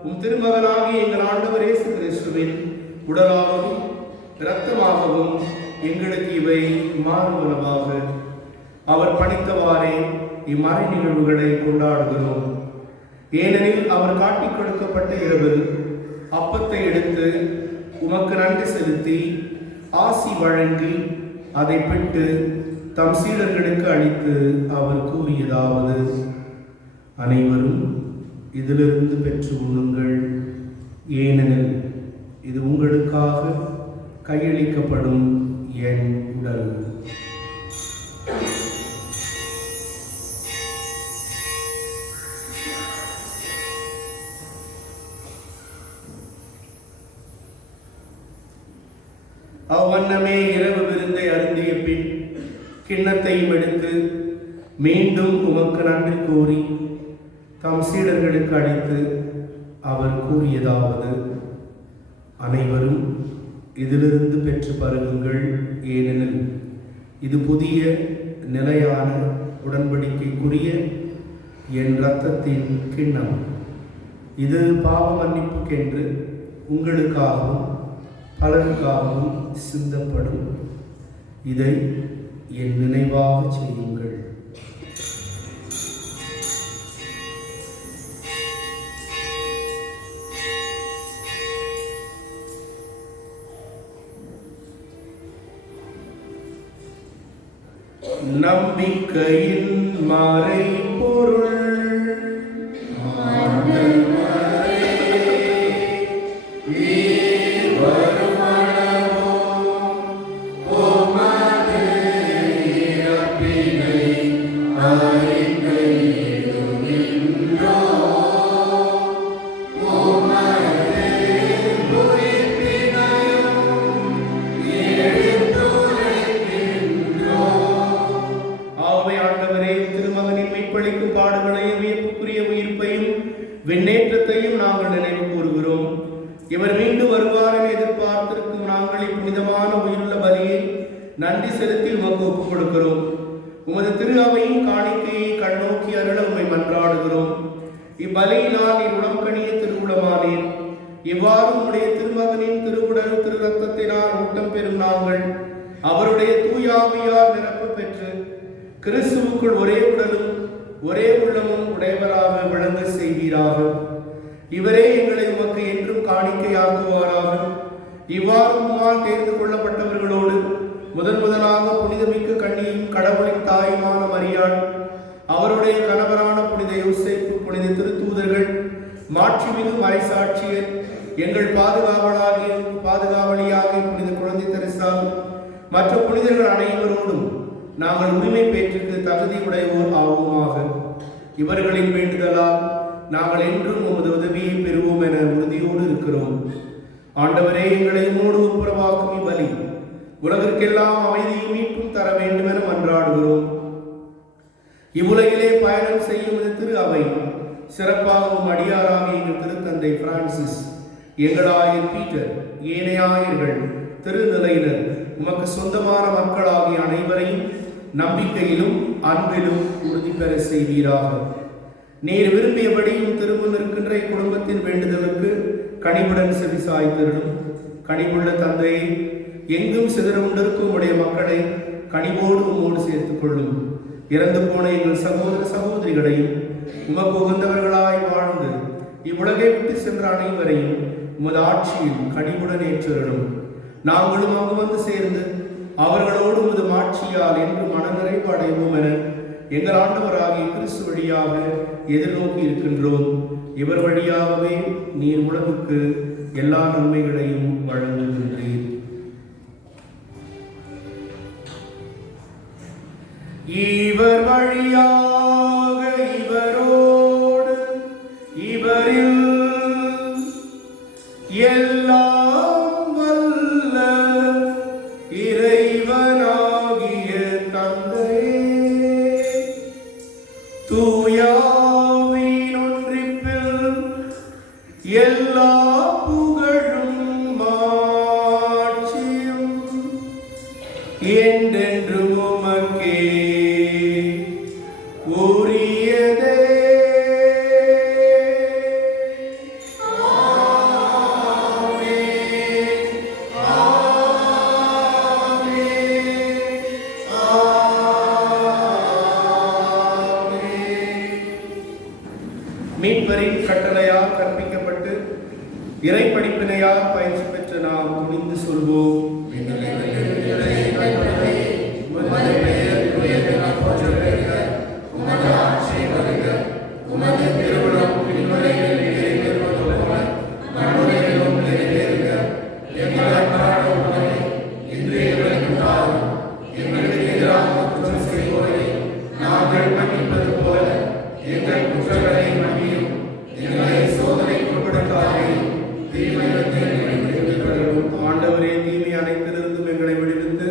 உம் திருமகனாகிய எங்கள் ஆண்டவர் இயேசு கிறிஸ்துவின் உடலாகவும் இரத்தமாகவும் எங்களுக்கு இவை மாறுவனவாக. அவர் பணித்தவாறே இம்மறை நிகழ்வுகளை கொண்டாடுகிறோம். ஏனெனில் அவர் காட்டிக் கொடுக்கப்பட்ட இரவில் அப்பத்தை எடுத்து உமக்கு நன்றி செலுத்தி ஆசி வழங்கி அதை பெற்று தம் சீடர்களுக்கு அளித்து அவர் கூறியதாவது: அனைவரும் இதிலிருந்து பெற்று உண்ணுங்கள், ஏனெனில் இது உங்களுக்காக கையளிக்கப்படும் என் உடல். அவ்வண்ணமே இரவு விருந்தை அருந்திய பின் கிண்ணத்தையும் எடுத்து மீண்டும் உமக்கு நன்றி கூறி தம் சீடர்களுக்கு அளித்து அவர் கூறியதாவது: அனைவரும் இதிலிருந்து பெற்று பருகுங்கள், ஏனெனில் இது புதிய நிலையான உடன்படிக்கைக்குரிய என் இரத்தத்தின் கிண்ணம். இது பாவ மன்னிப்புக்கென்று உங்களுக்காகவும் பலருக்காகவும் சிந்தப்படும். இதை என் நினைவாக செய்யுங்கள். நம்பிக்கையின் மறைபொருள் விண்ணேற்றத்தையும் நாங்கள் நினைவு கூறுகிறோம். இவர் மீண்டும் வருவார் என எதிர்பார்த்திருக்கும் நாங்கள் இப்புனிதமான உயிருள்ள பலியை நன்றி செலுத்தி உமக்கு ஒப்புக் கொடுக்கிறோம். உமது திரு அவையின் காணிக்கையை கண்ணோக்கி அருள உம்மை மன்றாடுகிறோம். இப்பலியினால் நீர் உடம்பணிய திருவுளமானீர். இவ்வாறு உம்முடைய திருமகனின் திருவுடல் திரு ரத்தத்தினால் ஊட்டம் பெறும் நாங்கள் அவருடைய தூயாவியார் நிரப்ப பெற்று கிறிஸ்துவுக்குள் ஒரே உடலும் ஒரே உள்ளமும் உடையவராக விளங்க செய்வீராக. இவரே எங்களை உமக்கு என்றும் காணிக்கையாக்குவாராக. இவ்வாறு உம்மால் தேர்ந்து கொள்ளப்பட்டவர்களோடு முதலாக புனிதமிக்க கன்னியும் கடவுளின் தாயுமான மரியாள், அவருடைய கணவரான புனித யோசேப்பு, புனித திருத்தூதர்கள், மாட்சிமிகு மறைசாட்சியர், எங்கள் பாதுகாவலியாகிய புனித குழந்தை தெரசா மற்ற புனிதர்கள் அனைவரோடும் நாங்கள் உரிமை பேற்றுக்கு தகுதி உடையோர் ஆவோமாக. இவர்களின் வேண்டுதலால் நாங்கள் என்றும் உமது உதவியை பெறுவோம் என உறுதியோடு இருக்கிறோம். ஆண்டவரே, எங்களை உம்மோடு ஒப்புரவாக்கும் இவ்வலி உலகிற்கெல்லாம் அமைதியும் மீட்பும் தர வேண்டும் என மன்றாடுகிறோம். இவ்வுலகிலே பயணம் செய்யும் திரு அவை சிறப்பாகவும் அடியாராக எங்கள் திருத்தந்தை பிரான்சிஸ், எங்கள் ஆயர் பீட்டர், ஏனைய ஆயர்கள், திருநிலையினர், உமக்கு சொந்தமான மக்களாகிய அனைவரையும் நம்பிக்கையிலும் அன்பிலும் உறுதி பெற செய்வீராக. நீர் விரும்பியபடியும் திரும்ப நிற்கின்ற குடும்பத்தின் வேண்டுதலுக்கு கனிவுடன் செவிசாய்த்திருடும். கனிவுள்ள தந்தையை, எங்கும் சிதற கொண்டிருக்கும் உடைய மக்களை கனிவோடு உம்மோடு சேர்த்துக் கொள்ளும். இறந்து போன எங்கள் சகோதர சகோதரிகளையும் உமக்கு உகந்தவர்களாய் வாழ்ந்து இவ்வுலகை விட்டு சென்ற அனைவரையும் உமது ஆட்சியில் கனிவுடன் ஏற்றிடும். நாங்களும் அங்கு வந்து சேர்ந்து அவர்களோடு உமது மாட்சியால் என்று மனநிறைவு அடைவோம் என எங்கள் ஆண்டவராகிய கிறிஸ்து வழியாக எதிர்நோக்கி இருக்கின்றோம். இவர் வழியாகவே நீர் உலகுக்கு எல்லா நன்மைகளையும் வழங்குகின்றீர். இவர் வழியாக இவரோடு இவரில் எல்லாம் வல்ல இறைவனாகிய தந்தையே, தூயாவின் ஒன்றிப்பில் எல்லா புகழும் மாட்சியும் என்றென்றும் உமக்கே உரியதே. மீட்பரின் கட்டளையால் கற்பிக்கப்பட்டு இறை படிப்பினையால் பயிற்சி பெற்ற நாம் துணிந்து சொல்வோம். ஆண்டவரே, தீமை அனைத்திலிருந்தும் எங்களை விடுவித்து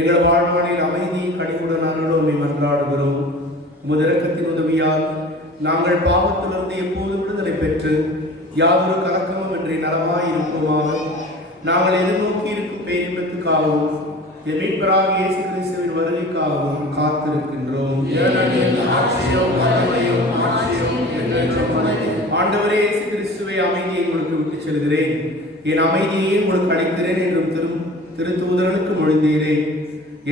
எங்கள் வாழ்வானில் அமைதியை கனிவுடன் அருளும் மன்றாடுகிறோம். உமது இரக்கத்தின் உதவியால் நாங்கள் பாவத்திலிருந்து எப்போது விடுதலை பெற்று யாதொரு கலக்கமும் இன்றி நலமாய் இருப்போமாக. நாங்கள் எதிர்நோக்கி இருக்கும் பேரின்பத்துக்காகவும் என் மீட்பராகிய இயேசு கிறிஸ்துவின் வருகைக்காகவும் காத்திருக்கின்றோம். ஆண்டவரே இயேசு கிறிஸ்துவை, அமைதியை உங்களுக்கு விட்டுச் செல்கிறேன், என் அமைதியை உங்களுக்கு அளிக்கிறேன் என்றும் திருத்தூதர்களுக்கு மொழிந்தீரே.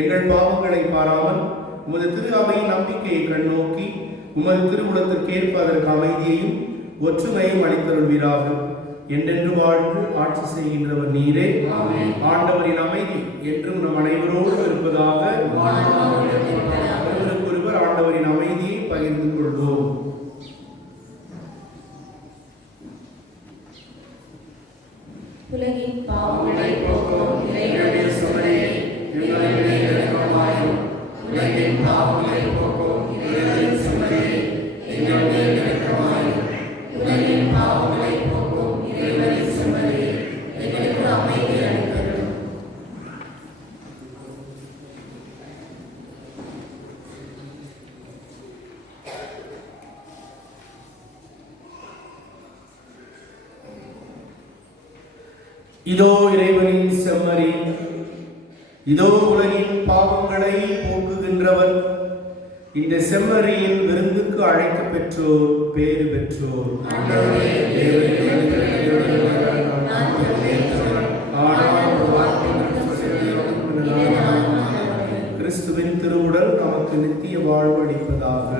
எங்கள் பாவங்களை பாராமல் உமது திரு அவையின் நம்பிக்கையை கண்ணோக்கி உமது திருவுளத்திற்கேற்ப அதற்கு அமைதியையும் ஒற்றுமையும் அளித்தருள்வீராக. என்றென்று வாழ்ந்து ஆட்சி செய்கின்றவர் நீரே. ஆண்டவரின் அமைதி என்றும் நம் அனைவரோடு இருப்பதாக. ஒருவருக்கொருவர் ஆண்டவரின் அமைதியை பகிர்ந்து கொள்வோம். உலகின் பாவங்களை போக்கும் இறைவனுடைய சுமரியே, எங்கள் மேல் இரக்கமாயிரும். உலகின் பாவங்களை போக்கும் இறைவனின் சுமரியே, எங்கள் மேல் இரக்கமாயிரும். உலகின் பாவங்களை போக்கும் இறைவனின் சுமரியே, எங்களுக்கு அமைதி அளித்தருளும். இதோ இறைவனின் செம்மறி, இதோ உலகின் பாவங்களை போக்குகின்றவர். இந்த செம்மறியின் விருந்துக்கு அழைக்க பெற்றோர் பேறு பெற்றோர். கிறிஸ்துவின் திருவுடல் நமக்கு நித்திய வாழ்வு அளிப்பதாக.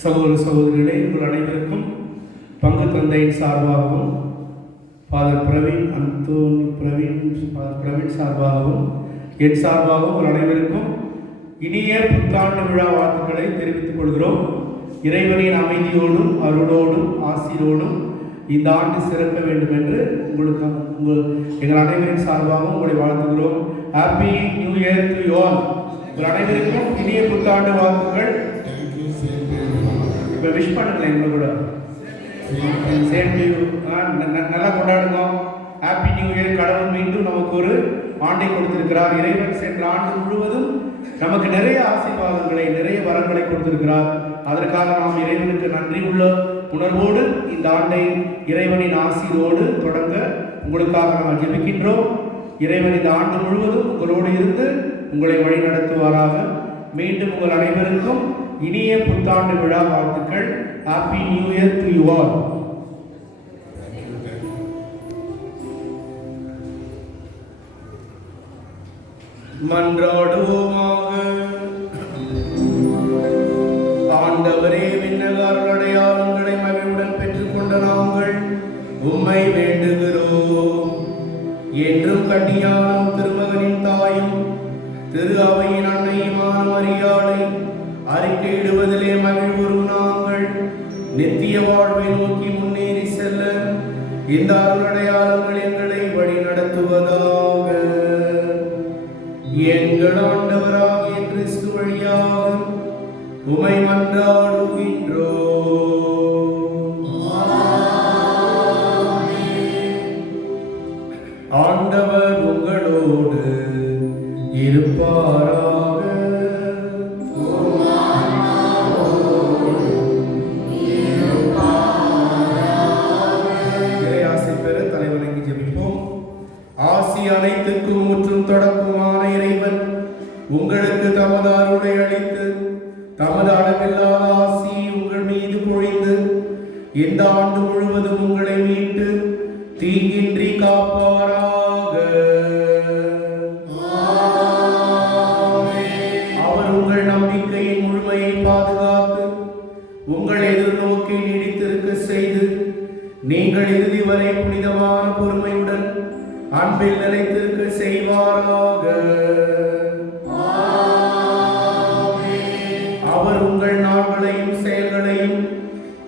சகோதர சகோதரிகளே, உங்கள் அனைவருக்கும் பங்கு தந்தையின் சார்பாகவும் ஃபாதர் பிரவீன் சார்பாகவும் என் சார்பாகவும் உங்கள் அனைவருக்கும் இனிய புத்தாண்டு விழா வாழ்த்துக்களை தெரிவித்துக் கொள்கிறோம். இறைவனின் அமைதியோடும் அருளோடும் ஆசிரோடும் இந்த ஆண்டு சிறக்க வேண்டும் என்று எங்கள் அனைவரின் சார்பாகவும் உங்களை வாழ்த்துகிறோம். Happy new year to you all. உங்கள் அனைவருக்கும் இனிய புத்தாண்டு வாழ்த்துக்கள். இப்போ விஷ் பண்ணுங்களேன் எங்களை கூட. Same to you. நல்லா கொண்டாடுங்க. Happy new year. கடவுள் மீண்டும் நமக்கு ஒரு ஆண்டை கொடுத்திருக்கிறார். இறைவன் சென்ற ஆண்டு முழுவதும் நமக்கு நிறைய ஆசீர்வாதங்களை, நிறைய வரங்களை கொடுத்திருக்கிறார். அதற்காக நாம் இறைவனுக்கு நன்றி உள்ள உணர்வோடு இந்த ஆண்டை இறைவனின் ஆசீரோடு தொடங்க உங்களுக்காக நாம் ஜெபிக்கின்றோம். இறைவன் இந்த ஆண்டு முழுவதும் உங்களோடு இருந்து உங்களை வழி நடத்துவாராக. மீண்டும் உங்கள் அனைவருக்கும் இனிய புத்தாண்டு விழா வாழ்த்துக்கள். Happy new year to you all. மன்றாடுவோமாக. மரியாதை அறிக்கையிடுவதிலே மகிழ்வுறும் நாங்கள் நித்திய வாழ்வை நோக்கி முன்னேறி செல்ல இந்த அருளடையாளங்கள் எங்களை வழி நடத்துவதாக. எங்கள் ஆண்டவராகிய கிறிஸ்து வழியாக உமை மன்றாடுகின்றோம். ஆண்டவர் உங்களோடு இருப்பாராக. இறையாசி பெற தலைவணங்கி ஜெபிப்போம். ஆசி அனைத்துக்கும் முற்றும் தொடக்கமான இறைவன் உங்களுக்கு தமது அருளை அளித்து தமது அளவில்லாத ஆசி உங்கள் மீது பொழிந்து இந்த ஆண்டு முழுவதும் உங்களை மீட்டு தீங்கின்றி காப்பாராக. அவர் உங்கள் நம்பிக்கையின் முழுமையை பாதுகாத்து உங்கள் எதிர்நோக்கை நீடித்திருக்க செய்து நீங்கள் இறுதி வரை புனிதமான பொறுமையுடன் அன்பில் நிலைத்திருக்க செய்வாராக. அவர் உங்கள் நாள்களையும் செயல்களையும்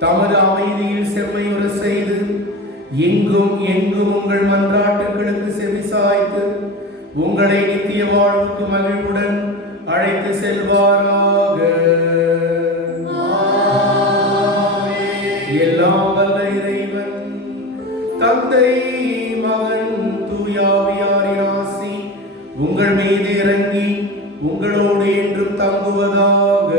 தமது அமைதியில் செம்மையுற செய்து எங்கும் எங்கும் உங்கள் மன்றாட்டுகளுக்கு செவிசாய்த்து உங்களை நித்திய வாழ்வுக்கு மகிழ்வுடன் அழைத்து செல்வாராக. எல்லாம் வல்ல இறைவன் தந்தை மகன் தூயாவியாரின் ஆசி உங்கள் மீது இறங்கி உங்களோடு என்றும் தங்குவதாக.